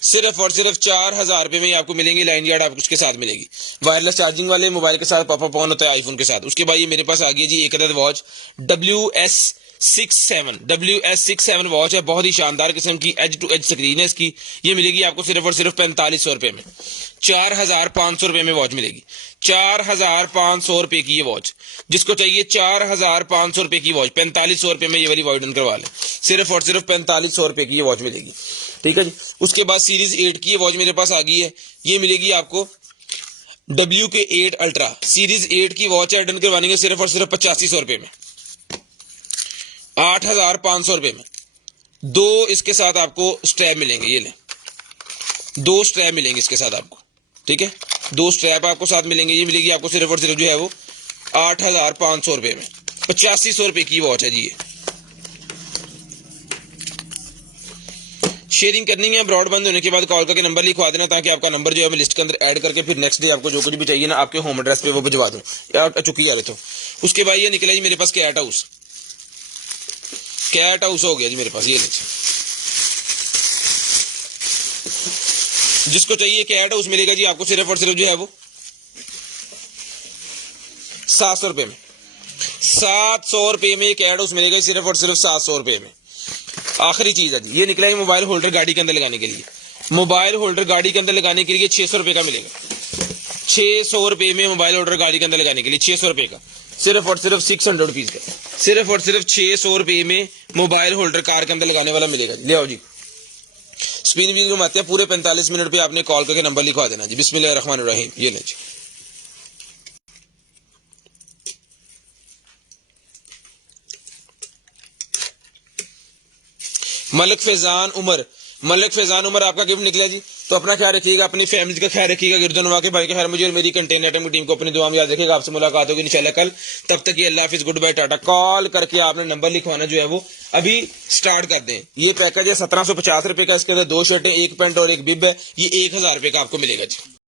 सिर्फ और सिर्फ 4000 रुपये में आपको मिलेंगे। लाइन यार्ड आपको उसके साथ मिलेगी, वायरलेस चार्जिंग वाले मोबाइल के साथ पॉपअप ऑन होता है आईफोन के साथ। उसके बाद ये मेरे पास आ गई जी एक अदद वॉच WS67 वॉच है, बहुत ही शानदार किस्म की, एज टू एज स्क्रीन है इसकी। ये मिलेगी आपको सिर्फ और सिर्फ 4500 रुपये में, 4500 रुपये में वॉच मिलेगी। 4500 रुपये की ये वॉच, जिसको चाहिए 4500 रुपये की वॉच 4500 रुपये में ये वाली वॉच डन करवा ले। सिर्फ और सिर्फ 4500 रुपये की ये वॉच मिलेगी, ठीक है जी। उसके बाद सीरीज 8 की ये वॉच मेरे पास आ गई है, ये मिलेगी आपको WK8 अल्ट्रा सीरीज 8 की वॉच है, डन करवानी है सिर्फ और सिर्फ 8500 रुपये में, 8500 रुपये में। दो इसके साथ आपको स्ट्रैप मिलेंगे, ये ले 2 स्ट्रैप मिलेंगे इसके साथ आपको, ठीक है, 2 स्ट्रैप आपको साथ मिलेंगे। ये मिलेगी आपको सिर्फ और सिर्फ जो है वो 8500 रुपये में, 8500 रुपये की वॉच है जी ये। शेयरिंग करनी है, ब्रॉडबैंड होने के बाद कॉल करके नंबर लिखवा देना ताकि आपका नंबर जो है मैं लिस्ट के अंदर ऐड करके फिर नेक्स्ट डे आपको जो कुछ भी चाहिए ना आपके होम एड्रेस पे वो भिजवा दूं या चुकी यार। तो उसके बाद ये निकला जी मेरे पास कैट हाउस, कैट हाउस हो गया जी मेरे पास। ये लीजिए, जिसको चाहिए कैट हाउस मिलेगा जी आपको सिर्फ और सिर्फ जो है वो 700 रुपये में, 700 रुपये में कैट हाउस मिलेगा सिर्फ और सिर्फ 700 रुपये में। आखिरी चीज है जी, ये निकला है मोबाइल होल्डर गाड़ी के अंदर लगाने के लिए, मोबाइल होल्डर गाड़ी के अंदर लगाने के लिए 600 रुपये का मिलेगा, 600 रुपये में मोबाइल होल्डर गाड़ी के अंदर लगाने के लिए 600 रुपये का, सिर्फ और सिर्फ 600 रुपीज का, सिर्फ और सिर्फ 600 रुपये में मोबाइल होल्डर कार के अंदर लगाने वाला मिलेगा। ले आओ जी, स्पिन व्हील घुमाते हैं, पूरे 45 मिनट पे आपने कॉल करके नंबर लिखवा देना जी। बिस्मिल्लाहिर्रहमानिर्रहीम। ये ले जी, मलिक फैजान उमर, मलिक फैजान उमर आपका गिफ्ट निकला जी तो अपना ख्याल रखिएगा, अपनी फैमिली का ख्याल रखिएगा, गिरजन वाके भाई का ख्याल, मुझे और मेरी कंटेनर आइटम की टीम को अपनी दुआ में याद रखिएगा। आपसे मुलाकात होगी इंशाल्लाह कल, तब तक ये अल्लाह हाफिज, गुड बाय, टाटा। कॉल करके आपने नंबर लिखवाना जो है वो अभी स्टार्ट कर दें। ये पैकेज है 1750 रुपए का, इसके अंदर 2 शर्टें, 1 पैंट और 1 बिब है, ये 1000 रुपए का आपको मिलेगा जी।